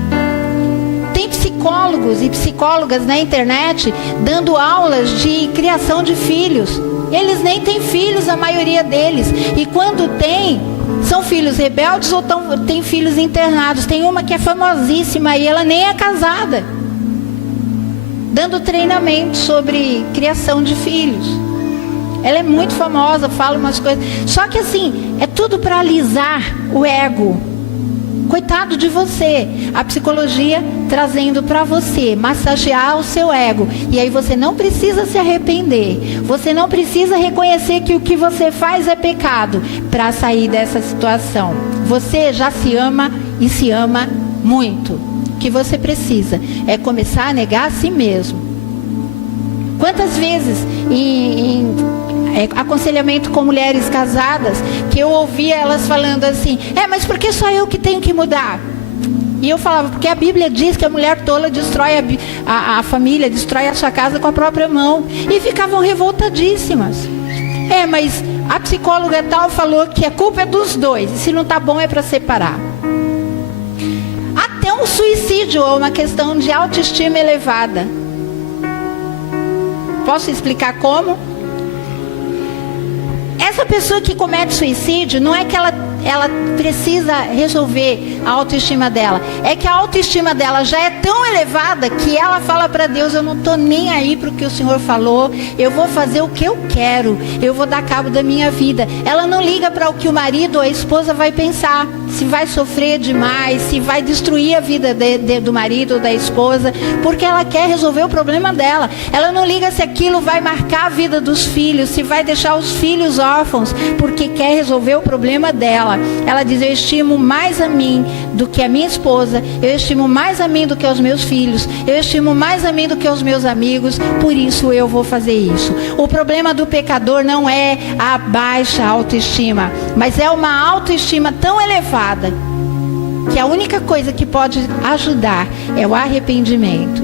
Tem psicólogos e psicólogas na internet dando aulas de criação de filhos. Eles nem têm filhos, a maioria deles. E quando tem, são filhos rebeldes ou tem filhos internados. Tem uma que é famosíssima e ela nem é casada, dando treinamento sobre criação de filhos. Ela é muito famosa, fala umas coisas. Só que assim, é tudo para alisar o ego. Coitado de você. A psicologia trazendo para você massagear o seu ego. E aí você não precisa se arrepender. Você não precisa reconhecer que o que você faz é pecado para sair dessa situação. Você já se ama e se ama muito. O que você precisa é começar a negar a si mesmo. Quantas vezes em aconselhamento com mulheres casadas, que eu ouvia elas falando assim: mas por que só eu que tenho que mudar? E eu falava: porque a Bíblia diz que a mulher tola destrói a família, destrói a sua casa com a própria mão. E ficavam revoltadíssimas. Mas a psicóloga tal falou que a culpa é dos dois, e se não está bom é para separar. Até um suicídio é uma questão de autoestima elevada. Posso explicar como? Essa pessoa que comete suicídio, não é que ela precisa resolver a autoestima dela. É que a autoestima dela já é tão elevada que ela fala para Deus: eu não estou nem aí para o que o Senhor falou. Eu vou fazer o que eu quero. Eu vou dar cabo da minha vida. Ela não liga para o que o marido ou a esposa vai pensar. Se vai sofrer demais, se vai destruir a vida do marido ou da esposa. Porque ela quer resolver o problema dela. Ela não liga se aquilo vai marcar a vida dos filhos, se vai deixar os filhos órfãos, porque quer resolver o problema dela. Ela diz: eu estimo mais a mim do que a minha esposa, eu estimo mais a mim do que aos meus filhos, eu estimo mais a mim do que aos meus amigos, por isso eu vou fazer isso. O problema do pecador não é a baixa autoestima, mas é uma autoestima tão elevada que a única coisa que pode ajudar é o arrependimento.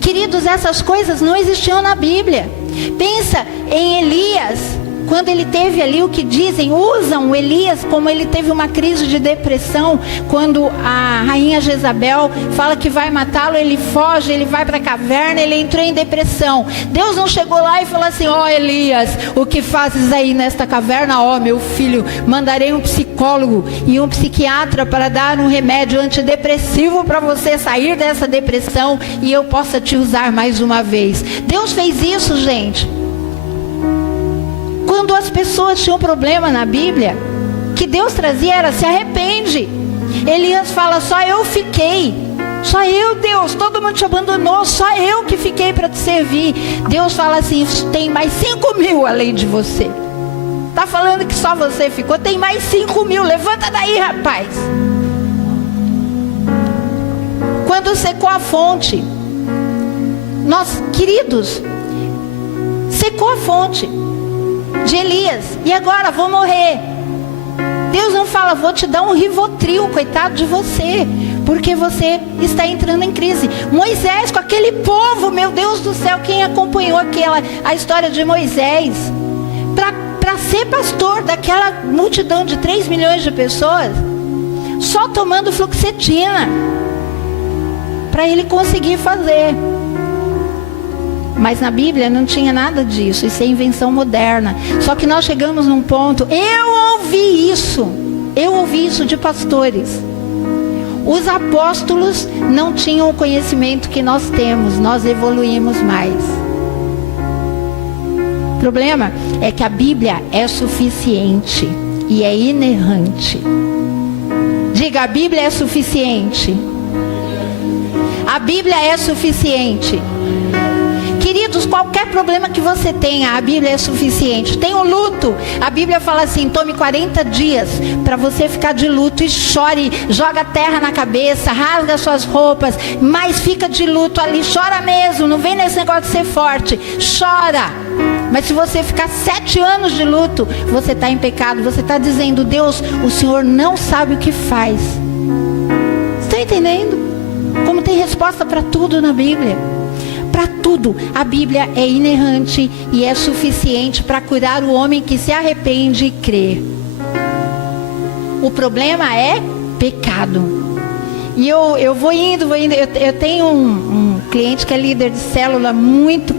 Queridos, essas coisas não existiam na Bíblia. Pensa em Elias. Quando ele teve ali o que dizem, usam Elias como ele teve uma crise de depressão, quando a rainha Jezabel fala que vai matá-lo, ele foge, ele vai para a caverna, ele entrou em depressão. Deus não chegou lá e falou assim: Elias, o que fazes aí nesta caverna? Meu filho, mandarei um psicólogo e um psiquiatra para dar um remédio antidepressivo para você sair dessa depressão e eu possa te usar mais uma vez. Deus fez isso, gente. Quando as pessoas tinham problema na Bíblia, que Deus trazia era: se arrepende. Elias fala: só eu fiquei. Só eu, Deus, todo mundo te abandonou, só eu que fiquei para te servir. Deus fala assim: tem mais 5.000 além de você. Está falando que só você ficou, tem mais 5.000, levanta daí, rapaz. Quando secou a fonte, nós, queridos, secou a fonte de Elias, e agora vou morrer. Deus não fala: vou te dar um Rivotril, coitado de você, porque você está entrando em crise. Moisés com aquele povo, meu Deus do céu, quem acompanhou a história de Moisés, para ser pastor daquela multidão de 3 milhões de pessoas, só tomando fluoxetina, para ele conseguir fazer. Mas na Bíblia não tinha nada disso, isso é invenção moderna. Só que nós chegamos num ponto, eu ouvi isso de pastores. Os apóstolos não tinham o conhecimento que nós temos, nós evoluímos mais. O problema é que a Bíblia é suficiente e é inerrante. Diga, a Bíblia é suficiente. A Bíblia é suficiente. Queridos, qualquer problema que você tenha, a Bíblia é suficiente. Tem o luto, a Bíblia fala assim, tome 40 dias para você ficar de luto e chore, joga terra na cabeça, rasga suas roupas, mas fica de luto ali, chora mesmo, não vem nesse negócio de ser forte, chora. Mas se você ficar 7 anos de luto, você está em pecado, você está dizendo, Deus, o Senhor não sabe o que faz. Está entendendo? Como tem resposta para tudo na Bíblia. Para tudo, a Bíblia é inerrante e é suficiente para curar o homem que se arrepende e crê. O problema é pecado. E eu vou indo. Eu tenho um cliente que é líder de célula muito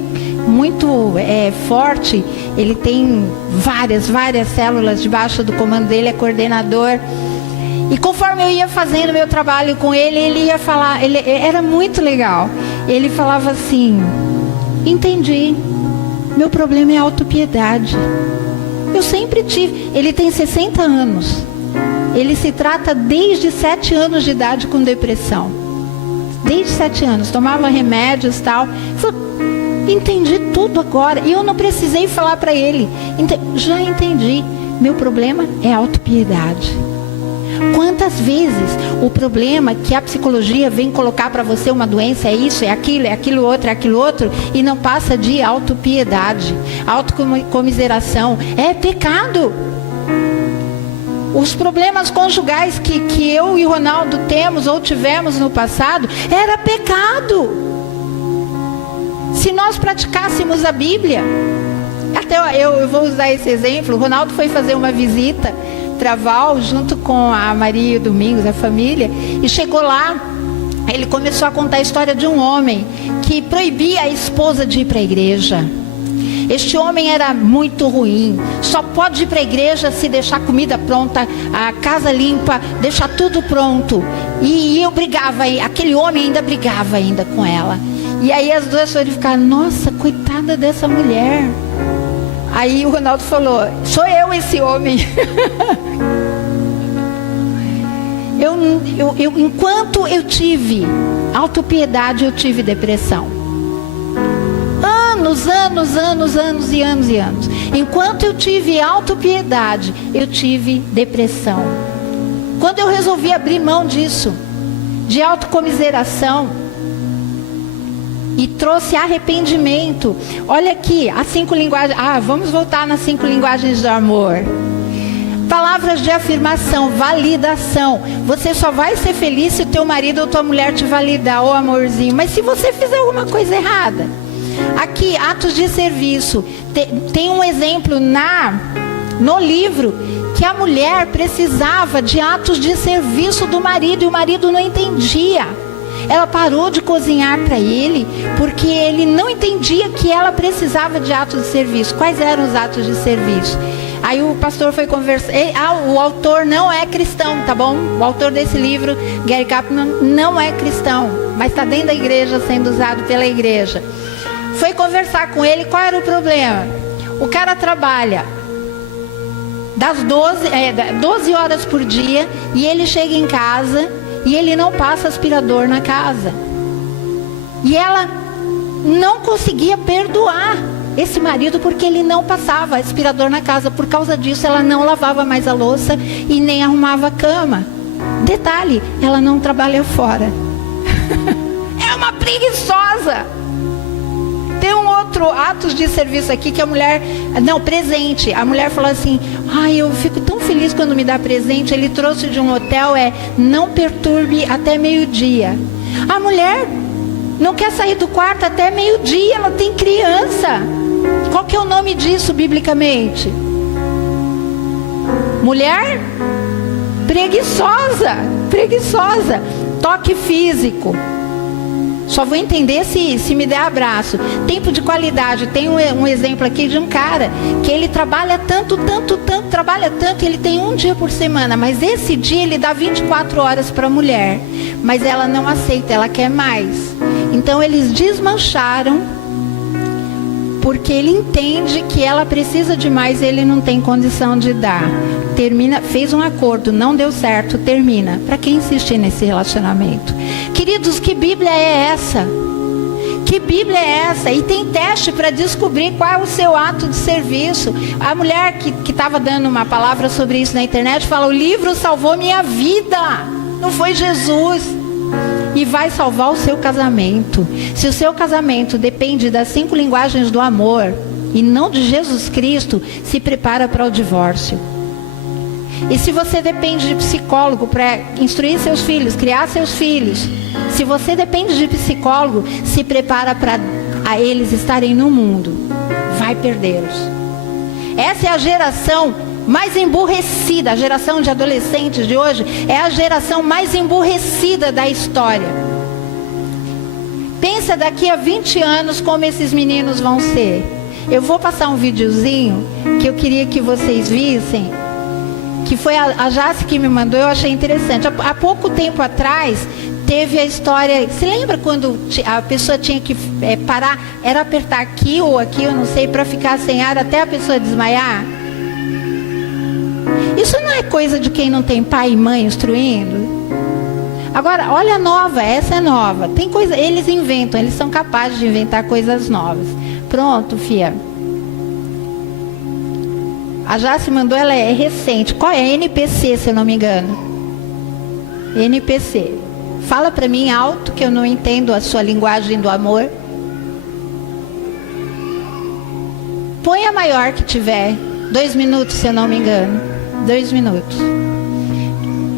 forte. Ele tem várias células debaixo do comando dele, é coordenador. E conforme eu ia fazendo meu trabalho com ele, ele ia falar, era muito legal. Ele falava assim, entendi, meu problema é autopiedade. Eu sempre tive, ele tem 60 anos. Ele se trata desde 7 anos de idade com depressão. Desde 7 anos, tomava remédios e tal. Falei, entendi tudo agora. E eu não precisei falar para ele. Já entendi, meu problema é autopiedade. Quantas vezes o problema que a psicologia vem colocar para você uma doença é isso, é aquilo outro, e não passa de autopiedade, autocomiseração, é pecado. Os problemas conjugais que eu e o Ronaldo temos ou tivemos no passado, era pecado. Se nós praticássemos a Bíblia, até eu vou usar esse exemplo, o Ronaldo foi fazer uma visita para Val, junto com a Maria e o Domingos, a família, e chegou lá, ele começou a contar a história de um homem que proibia a esposa de ir para a igreja. Este homem era muito ruim, só pode ir para a igreja se deixar comida pronta, a casa limpa, deixar tudo pronto. E eu brigava, aquele homem ainda brigava ainda com ela. E aí as duas foram ficar, nossa, coitada dessa mulher. Aí o Ronaldo falou, sou eu esse homem. Enquanto eu tive autopiedade, eu tive depressão. Anos e anos. Enquanto eu tive autopiedade, eu tive depressão. Quando eu resolvi abrir mão disso, de autocomiseração, e trouxe arrependimento. Olha aqui, as 5 linguagens. Vamos voltar nas 5 linguagens do amor. Palavras de afirmação, validação. Você só vai ser feliz se o teu marido ou tua mulher te validar, ô amorzinho. Mas se você fizer alguma coisa errada. Aqui, atos de serviço. Tem um exemplo no livro que a mulher precisava de atos de serviço do marido e o marido não entendia. Ela parou de cozinhar para ele porque ele não entendia que ela precisava de atos de serviço. Quais eram os atos de serviço? Aí o pastor foi conversar. O autor não é cristão, tá bom? O autor desse livro, Gary Chapman, não é cristão, mas está dentro da igreja, sendo usado pela igreja. Foi conversar com ele, qual era o problema? O cara trabalha das 12 horas por dia e ele chega em casa e ele não passa aspirador na casa. E ela não conseguia perdoar esse marido porque ele não passava aspirador na casa. Por causa disso, ela não lavava mais a louça e nem arrumava a cama. Detalhe, ela não trabalha fora. É uma preguiçosa. Tem um outro ato de serviço aqui que a mulher... Não, presente. A mulher falou assim, eu fico tão feliz quando me dá presente. Ele trouxe de um hotel, não perturbe até meio-dia. A mulher não quer sair do quarto até meio-dia, ela tem criança. Qual que é o nome disso biblicamente? Mulher preguiçosa. Toque físico. Só vou entender se me der abraço. Tempo de qualidade. Tem um exemplo aqui de um cara que ele trabalha tanto, trabalha tanto, ele tem um dia por semana, mas esse dia ele dá 24 horas para a mulher. Mas ela não aceita, ela quer mais. Então eles desmancharam, porque ele entende que ela precisa de mais e ele não tem condição de dar. Termina, fez um acordo, não deu certo, termina. Para quem insistir nesse relacionamento? Queridos, que Bíblia é essa? Que Bíblia é essa? E tem teste para descobrir qual é o seu ato de serviço. A mulher que estava dando uma palavra sobre isso na internet fala: o livro salvou minha vida, não foi Jesus. E vai salvar o seu casamento. Se o seu casamento depende das 5 linguagens do amor e não de Jesus Cristo, se prepara para o divórcio. E se você depende de psicólogo para instruir seus filhos, criar seus filhos, se você depende de psicólogo, se prepara para eles estarem no mundo. Vai perdê-los. Essa é a geração mais emburrecida. A geração de adolescentes de hoje é a geração mais emburrecida da história. Pensa daqui a 20 anos como esses meninos vão ser. Eu vou passar um videozinho que eu queria que vocês vissem, que foi a Jace que me mandou. Eu achei interessante. Há pouco tempo atrás teve a história. Se lembra quando a pessoa tinha que parar? Era apertar aqui ou aqui, eu não sei, para ficar sem ar até a pessoa desmaiar? Isso não é coisa de quem não tem pai e mãe instruindo? Agora, olha a nova, essa é nova. Tem coisa, eles inventam, eles são capazes de inventar coisas novas. Pronto, fia. A Jace mandou, ela é recente. Qual é? NPC, se eu não me engano. NPC. Fala pra mim alto, que eu não entendo a sua linguagem do amor. Põe a maior que tiver. 2 minutos, se eu não me engano. 2 minutos.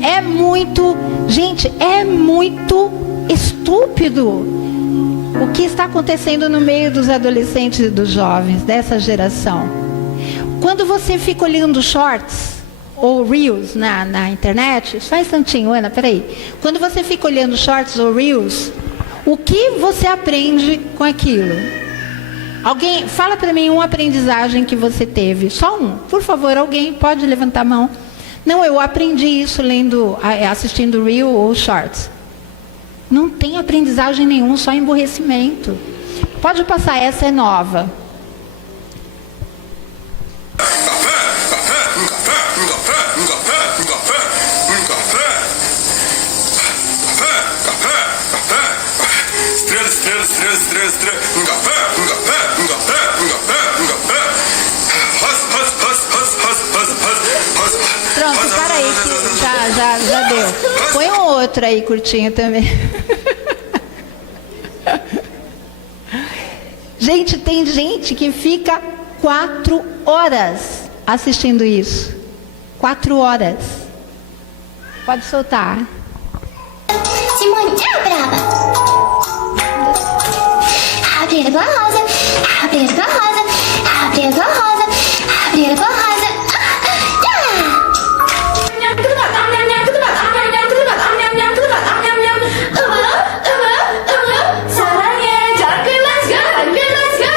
É muito, gente, é muito estúpido o que está acontecendo no meio dos adolescentes e dos jovens dessa geração. Quando você fica olhando shorts ou reels na internet, só um instantinho, Ana, peraí. Quando você fica olhando shorts ou reels, o que você aprende com aquilo? Alguém, fala para mim uma aprendizagem que você teve. Só um, por favor, alguém pode levantar a mão. Não, eu aprendi isso assistindo reel ou shorts. Não tem aprendizagem nenhuma, só emburrecimento. Pode passar, essa é nova. Pronto, para aí que já deu. Põe um outro aí curtinho também. Gente, tem gente que fica 4 horas assistindo isso. 4 horas. Pode soltar. Simone é brava. Abre a tua rosa, abre a tua rosa, abre a tua rosa, abre a tua rosa.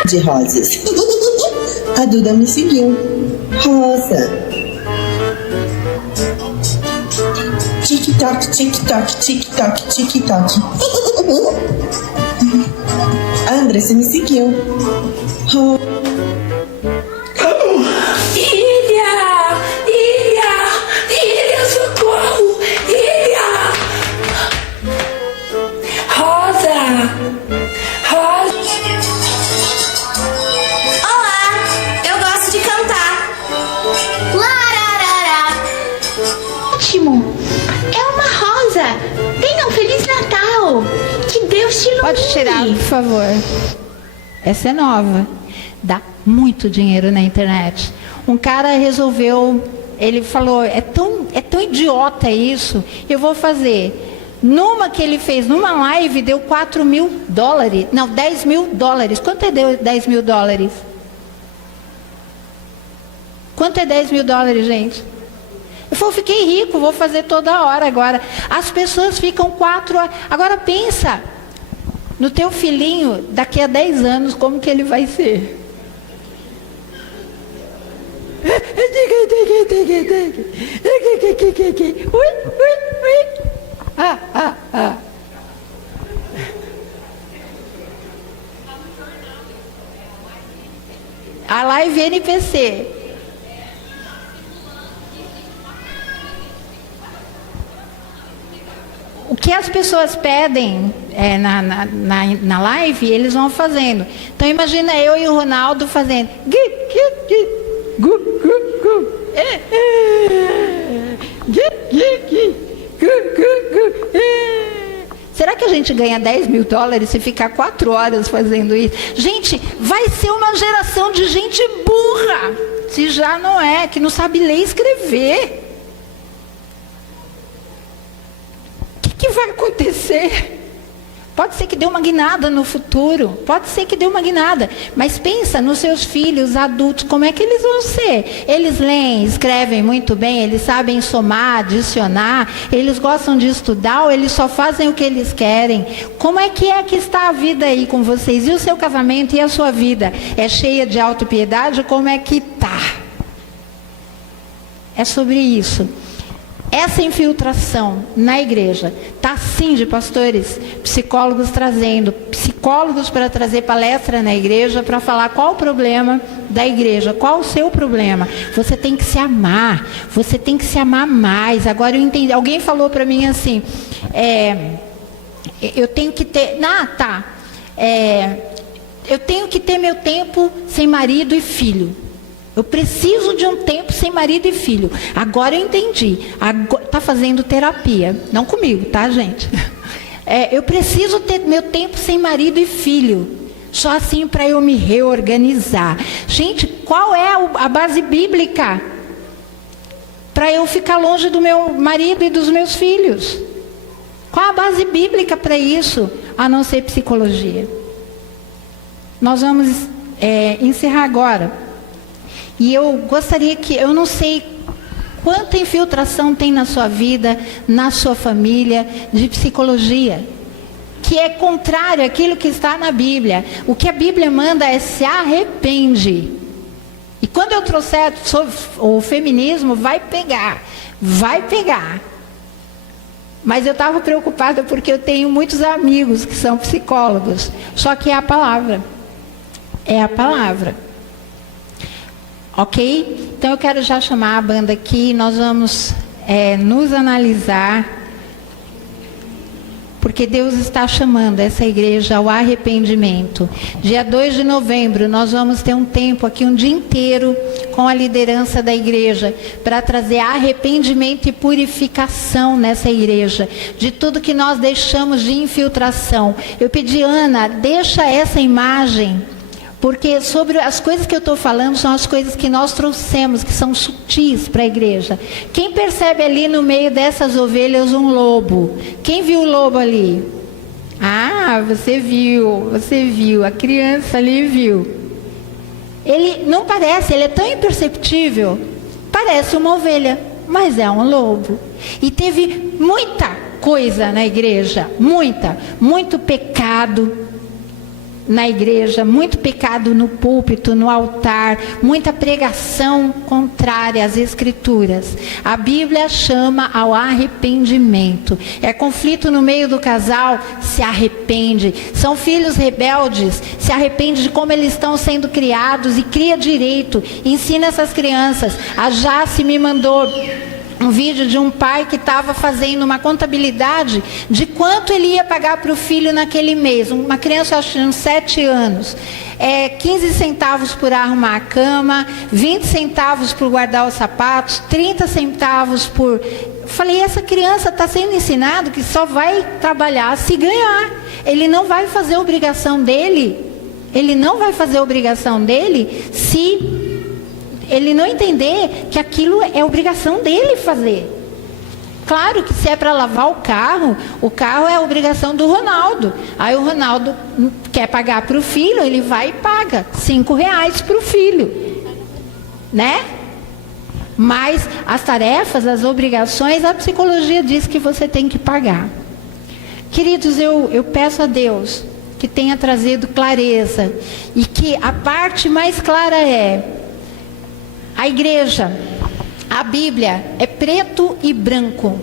De rosas. A Duda me seguiu. Rosa. Tic-toc, tic-toc, tic-toc, tic-toc. A Andressa me seguiu. Ilha, socorro! Ilha! Rosa! Olá, eu gosto de cantar. Lararara. Ótimo. É uma rosa. Tenha um Feliz Natal. Que Deus te ilumine. Pode tirar, por favor. Essa é nova. Dá muito dinheiro na internet. Um cara resolveu, ele falou, é tão idiota isso, eu vou fazer. Numa que ele fez, numa live, deu $4.000. Não, $10.000. Quanto é $10.000? Quanto é $10.000, gente? Eu fiquei rico, vou fazer toda hora agora. As pessoas ficam 4 horas. Agora pensa, no teu filhinho, daqui a 10 anos, como que ele vai ser? A live NPC. O que as pessoas pedem na live, eles vão fazendo. Então imagina eu e o Ronaldo fazendo. Será que a gente ganha $10.000 se ficar 4 horas fazendo isso? Gente, vai ser uma geração de gente burra, se já não é, que não sabe ler e escrever. O que vai acontecer? Pode ser que dê uma guinada no futuro, pode ser que dê uma guinada, mas pensa nos seus filhos adultos, como é que eles vão ser? Eles leem, escrevem muito bem, eles sabem somar, adicionar, eles gostam de estudar ou eles só fazem o que eles querem? Como é que está a vida aí com vocês? E o seu casamento e a sua vida? É cheia de autopiedade? Como é que tá? É sobre isso. Essa infiltração na igreja está sim de pastores, psicólogos trazendo, psicólogos para trazer palestra na igreja para falar qual o problema da igreja, qual o seu problema. Você tem que se amar, você tem que se amar mais. Agora eu entendi, alguém falou para mim assim, eu tenho que ter, eu tenho que ter meu tempo sem marido e filho. Eu preciso de um tempo sem marido e filho. Agora eu entendi. Está fazendo terapia. Não comigo, tá, gente? Eu preciso ter meu tempo sem marido e filho. Só assim para eu me reorganizar. Gente, qual é a base bíblica para eu ficar longe do meu marido e dos meus filhos? Qual a base bíblica para isso? A não ser psicologia. Nós vamos encerrar agora. E eu gostaria que, eu não sei quanta infiltração tem na sua vida, na sua família, de psicologia, que é contrário àquilo que está na Bíblia. O que a Bíblia manda é se arrepende. E quando eu trouxer o feminismo, vai pegar. Mas eu estava preocupada porque eu tenho muitos amigos que são psicólogos. Só que é a palavra. É a palavra. Ok? Então eu quero já chamar a banda aqui, nós vamos nos analisar, porque Deus está chamando essa igreja ao arrependimento. Dia 2 de novembro nós vamos ter um tempo aqui, um dia inteiro, com a liderança da igreja, para trazer arrependimento e purificação nessa igreja, de tudo que nós deixamos de infiltração. Eu pedi, Ana, deixa essa imagem, porque sobre as coisas que eu estou falando são as coisas que nós trouxemos, que são sutis para a igreja. Quem percebe ali no meio dessas ovelhas um lobo? Quem viu o lobo ali? Ah, você viu, a criança ali viu. Ele não parece, ele é tão imperceptível, parece uma ovelha, mas é um lobo. E teve muita coisa na igreja, muito pecado na igreja, muito pecado no púlpito, no altar, muita pregação contrária às escrituras. A Bíblia chama ao arrependimento. É conflito no meio do casal, se arrepende. São filhos rebeldes, se arrepende de como eles estão sendo criados e cria direito. Ensina essas crianças. A Jace me mandou um vídeo de um pai que estava fazendo uma contabilidade de quanto ele ia pagar para o filho naquele mês. Uma criança, acho que uns 7 anos. 15 centavos por arrumar a cama, 20 centavos por guardar os sapatos, 30 centavos por... Falei, essa criança está sendo ensinado que só vai trabalhar se ganhar. Ele não vai fazer a obrigação dele. Ele não vai fazer a obrigação dele se ele não entender que aquilo é obrigação dele fazer. Claro que se é para lavar o carro é a obrigação do Ronaldo. Aí o Ronaldo quer pagar para o filho, ele vai e paga R$5 para o filho, né? Mas as tarefas, as obrigações, a psicologia diz que você tem que pagar. Queridos, eu peço a Deus que tenha trazido clareza. E que a parte mais clara é: a igreja, a Bíblia é preto e branco.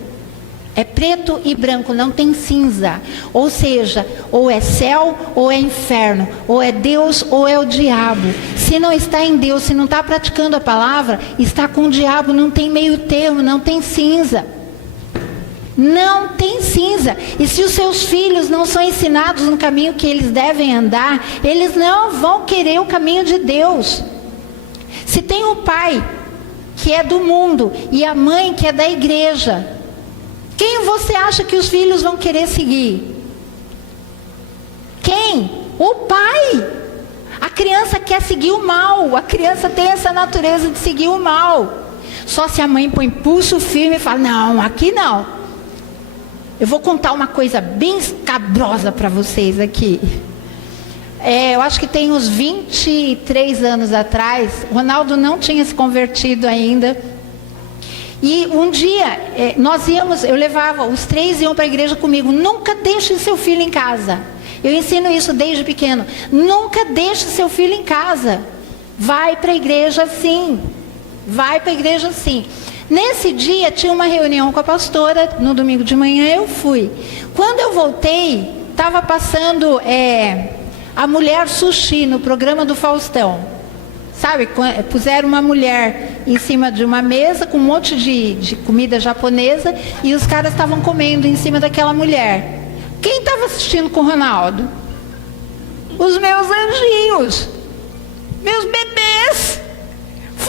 É preto e branco, não tem cinza. Ou seja, ou é céu ou é inferno. Ou é Deus ou é o diabo. Se não está em Deus, se não está praticando a palavra, está com o diabo, não tem meio termo, não tem cinza. Não tem cinza. E se os seus filhos não são ensinados no caminho que eles devem andar, eles não vão querer o caminho de Deus. Se tem o pai que é do mundo e a mãe que é da igreja, quem você acha que os filhos vão querer seguir? Quem? O pai. A criança quer seguir o mal. A criança tem essa natureza de seguir o mal. Só se a mãe põe pulso firme e fala: não, aqui não. Eu vou contar uma coisa bem escabrosa para vocês aqui. Eu acho que tem uns 23 anos atrás, Ronaldo não tinha se convertido ainda. E um dia, eu levava, os 3 iam para a igreja comigo. Nunca deixe seu filho em casa. Eu ensino isso desde pequeno. Nunca deixe seu filho em casa. Vai para a igreja sim. Vai para a igreja sim. Nesse dia tinha uma reunião com a pastora, no domingo de manhã eu fui. Quando eu voltei, estava passando a Mulher Sushi no programa do Faustão. Sabe, puseram uma mulher em cima de uma mesa com um monte de comida japonesa e os caras estavam comendo em cima daquela mulher. Quem estava assistindo com o Ronaldo? Os meus anjinhos, meus bebês.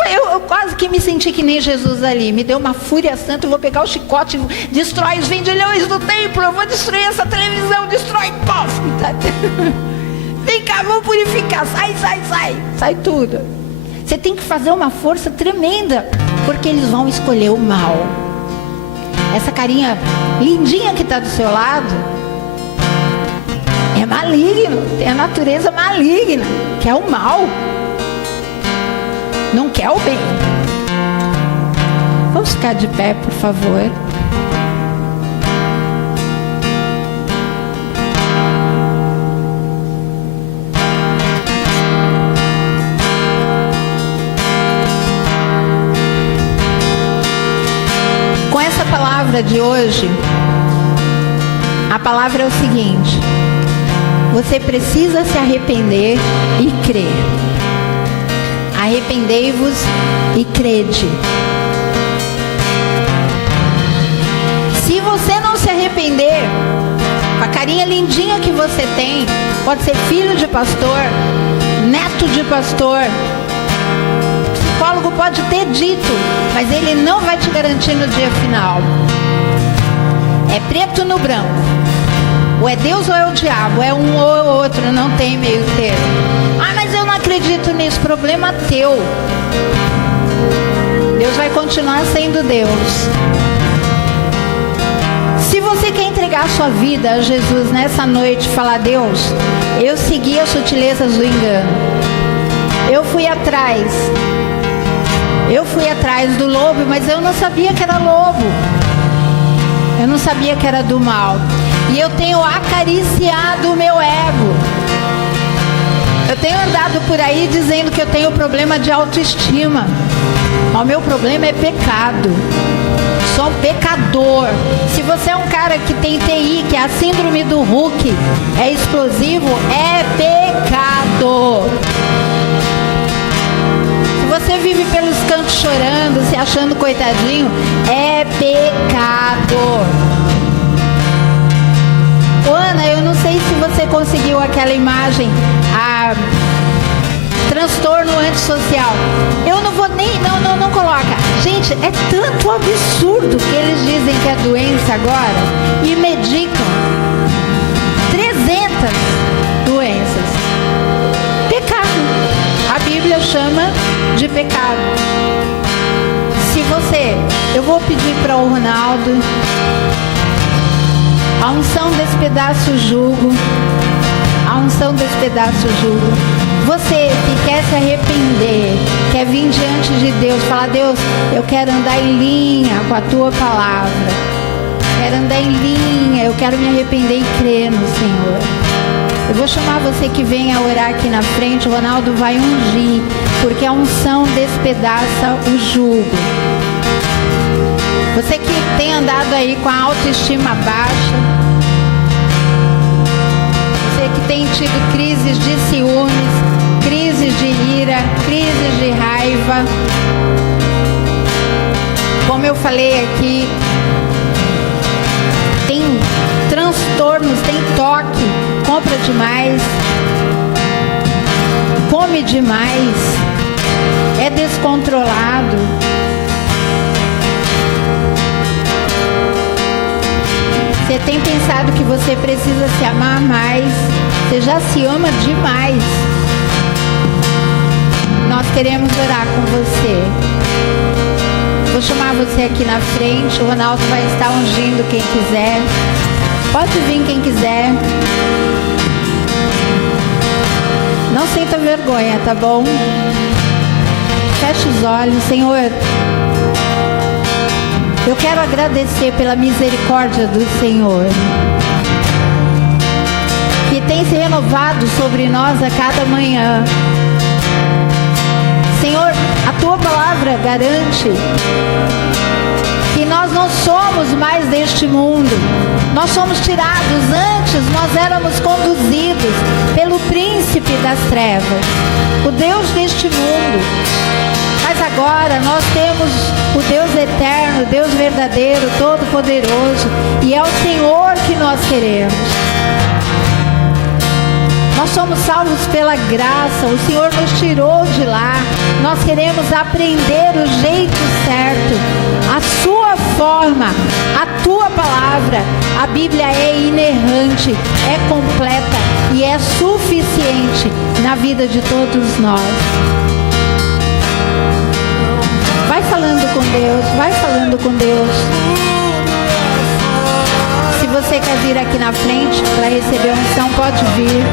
Eu quase que me senti que nem Jesus ali. Me deu uma fúria santa. Eu vou pegar o chicote, destrói os vendilhões do templo. Eu vou destruir essa televisão, destrói, pof. Vem cá, vamos purificar. Sai tudo. Você tem que fazer uma força tremenda, porque eles vão escolher o mal. Essa carinha lindinha que está do seu lado é maligno, tem a natureza maligna, que é o mal. Não quer o bem. Vamos ficar de pé, por favor. Com essa palavra de hoje, a palavra é o seguinte: você precisa se arrepender e crer. Arrependei-vos e crede. Se você não se arrepender, com a carinha lindinha que você tem, pode ser filho de pastor, neto de pastor, psicólogo pode ter dito, mas ele não vai te garantir no dia final. É preto no branco. Ou é Deus ou é o diabo, é um ou é o outro, não tem meio termo. Mas eu não acredito nisso, problema teu. Deus vai continuar sendo Deus. Se você quer entregar a sua vida a Jesus nessa noite, falar: Deus, eu segui as sutilezas do engano. Eu fui atrás do lobo, mas eu não sabia que era lobo. Eu não sabia que era do mal. E eu tenho acariciado o meu ego. Eu tenho andado por aí dizendo que eu tenho problema de autoestima. Mas o meu problema é pecado. Sou um pecador. Se você é um cara que tem TI, que é a síndrome do Hulk, é explosivo, é pecado. Se você vive pelos cantos chorando, se achando coitadinho, é pecado. Ana, eu não sei se você conseguiu aquela imagem, transtorno antissocial. Eu não vou nem, não coloca. Gente, é tanto absurdo que eles dizem que é doença agora e medicam 300 doenças. Pecado. A Bíblia chama de pecado. Eu vou pedir para o Ronaldo a unção despedaça o jugo. A unção despedaça o jugo. Você que quer se arrepender, quer vir diante de Deus, falar: Deus, eu quero andar em linha com a tua palavra. Quero andar em linha, eu quero me arrepender e crer no Senhor. Eu vou chamar você que vem a orar aqui na frente. O Ronaldo vai ungir, porque a unção despedaça o jugo. Você que tem andado aí com a autoestima baixa, você que tem tido crises de ciúmes, crises de ira, crises de raiva, como eu falei aqui, tem transtornos, tem toque, compra demais, come demais, é descontrolado. Você tem pensado que você precisa se amar mais, você já se ama demais. Nós queremos orar com você. Vou chamar você aqui na frente. O Ronaldo vai estar ungindo quem quiser. Pode vir quem quiser. Não sinta vergonha, tá bom? Feche os olhos. Senhor, eu quero agradecer pela misericórdia do Senhor, que tem se renovado sobre nós a cada manhã. Senhor, a Tua palavra garante que nós não somos mais deste mundo. Nós somos tirados. Antes nós éramos conduzidos pelo príncipe das trevas, o Deus deste mundo. Mas agora nós temos o Deus eterno, o Deus verdadeiro, todo-poderoso, e é o Senhor que nós queremos. Nós somos salvos pela graça, o Senhor nos tirou de lá. Nós queremos aprender o jeito certo, a sua forma, a tua palavra. A Bíblia é inerrante, é completa e é suficiente na vida de todos nós. Vai falando com Deus, vai falando com Deus. Se você quer vir aqui na frente para receber a unção, pode vir.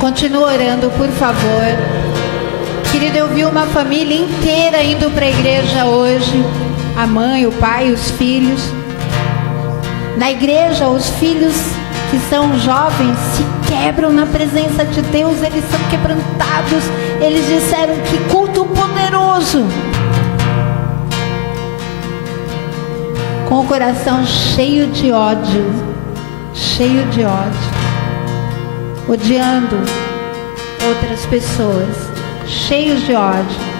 Continua orando, por favor. Querido, eu vi uma família inteira indo para a igreja hoje. A mãe, o pai, os filhos. Na igreja, os filhos que são jovens se quebram na presença de Deus, eles são quebrantados. Eles disseram: que culto poderoso! Com o coração cheio de ódio, odiando outras pessoas, cheios de ódio.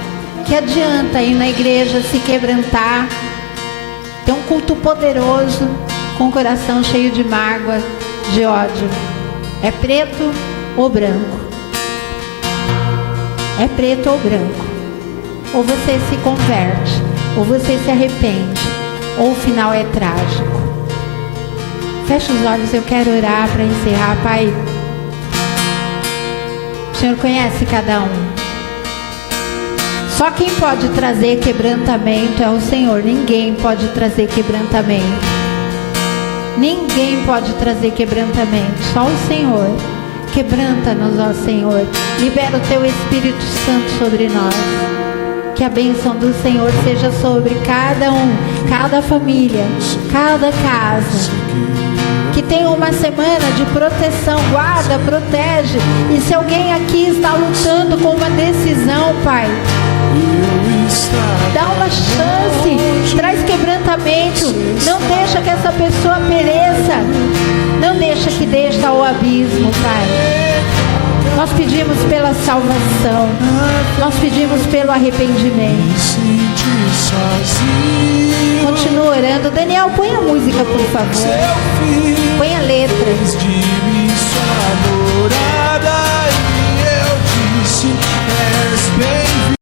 Que adianta ir na igreja se quebrantar, ter um culto poderoso, com o coração cheio de mágoa, de ódio? É preto ou branco? É preto ou branco? Ou você se converte, ou você se arrepende, ou o final é trágico. Fecha os olhos, eu quero orar para encerrar. Pai, o Senhor conhece cada um. Só quem pode trazer quebrantamento é o Senhor. Ninguém pode trazer quebrantamento. Ninguém pode trazer quebrantamento. Só o Senhor. Quebranta-nos, ó Senhor. Libera o Teu Espírito Santo sobre nós. Que a bênção do Senhor seja sobre cada um, cada família, cada casa. Que tenha uma semana de proteção, guarda, protege. E se alguém aqui está lutando com uma decisão, Pai, dá uma chance, traz quebrantamento. Não deixa que essa pessoa pereça. Não deixa que deixe ao abismo, Pai. Nós pedimos pela salvação. Nós pedimos pelo arrependimento. Continua orando. Daniel, põe a música, por favor. Põe a letra.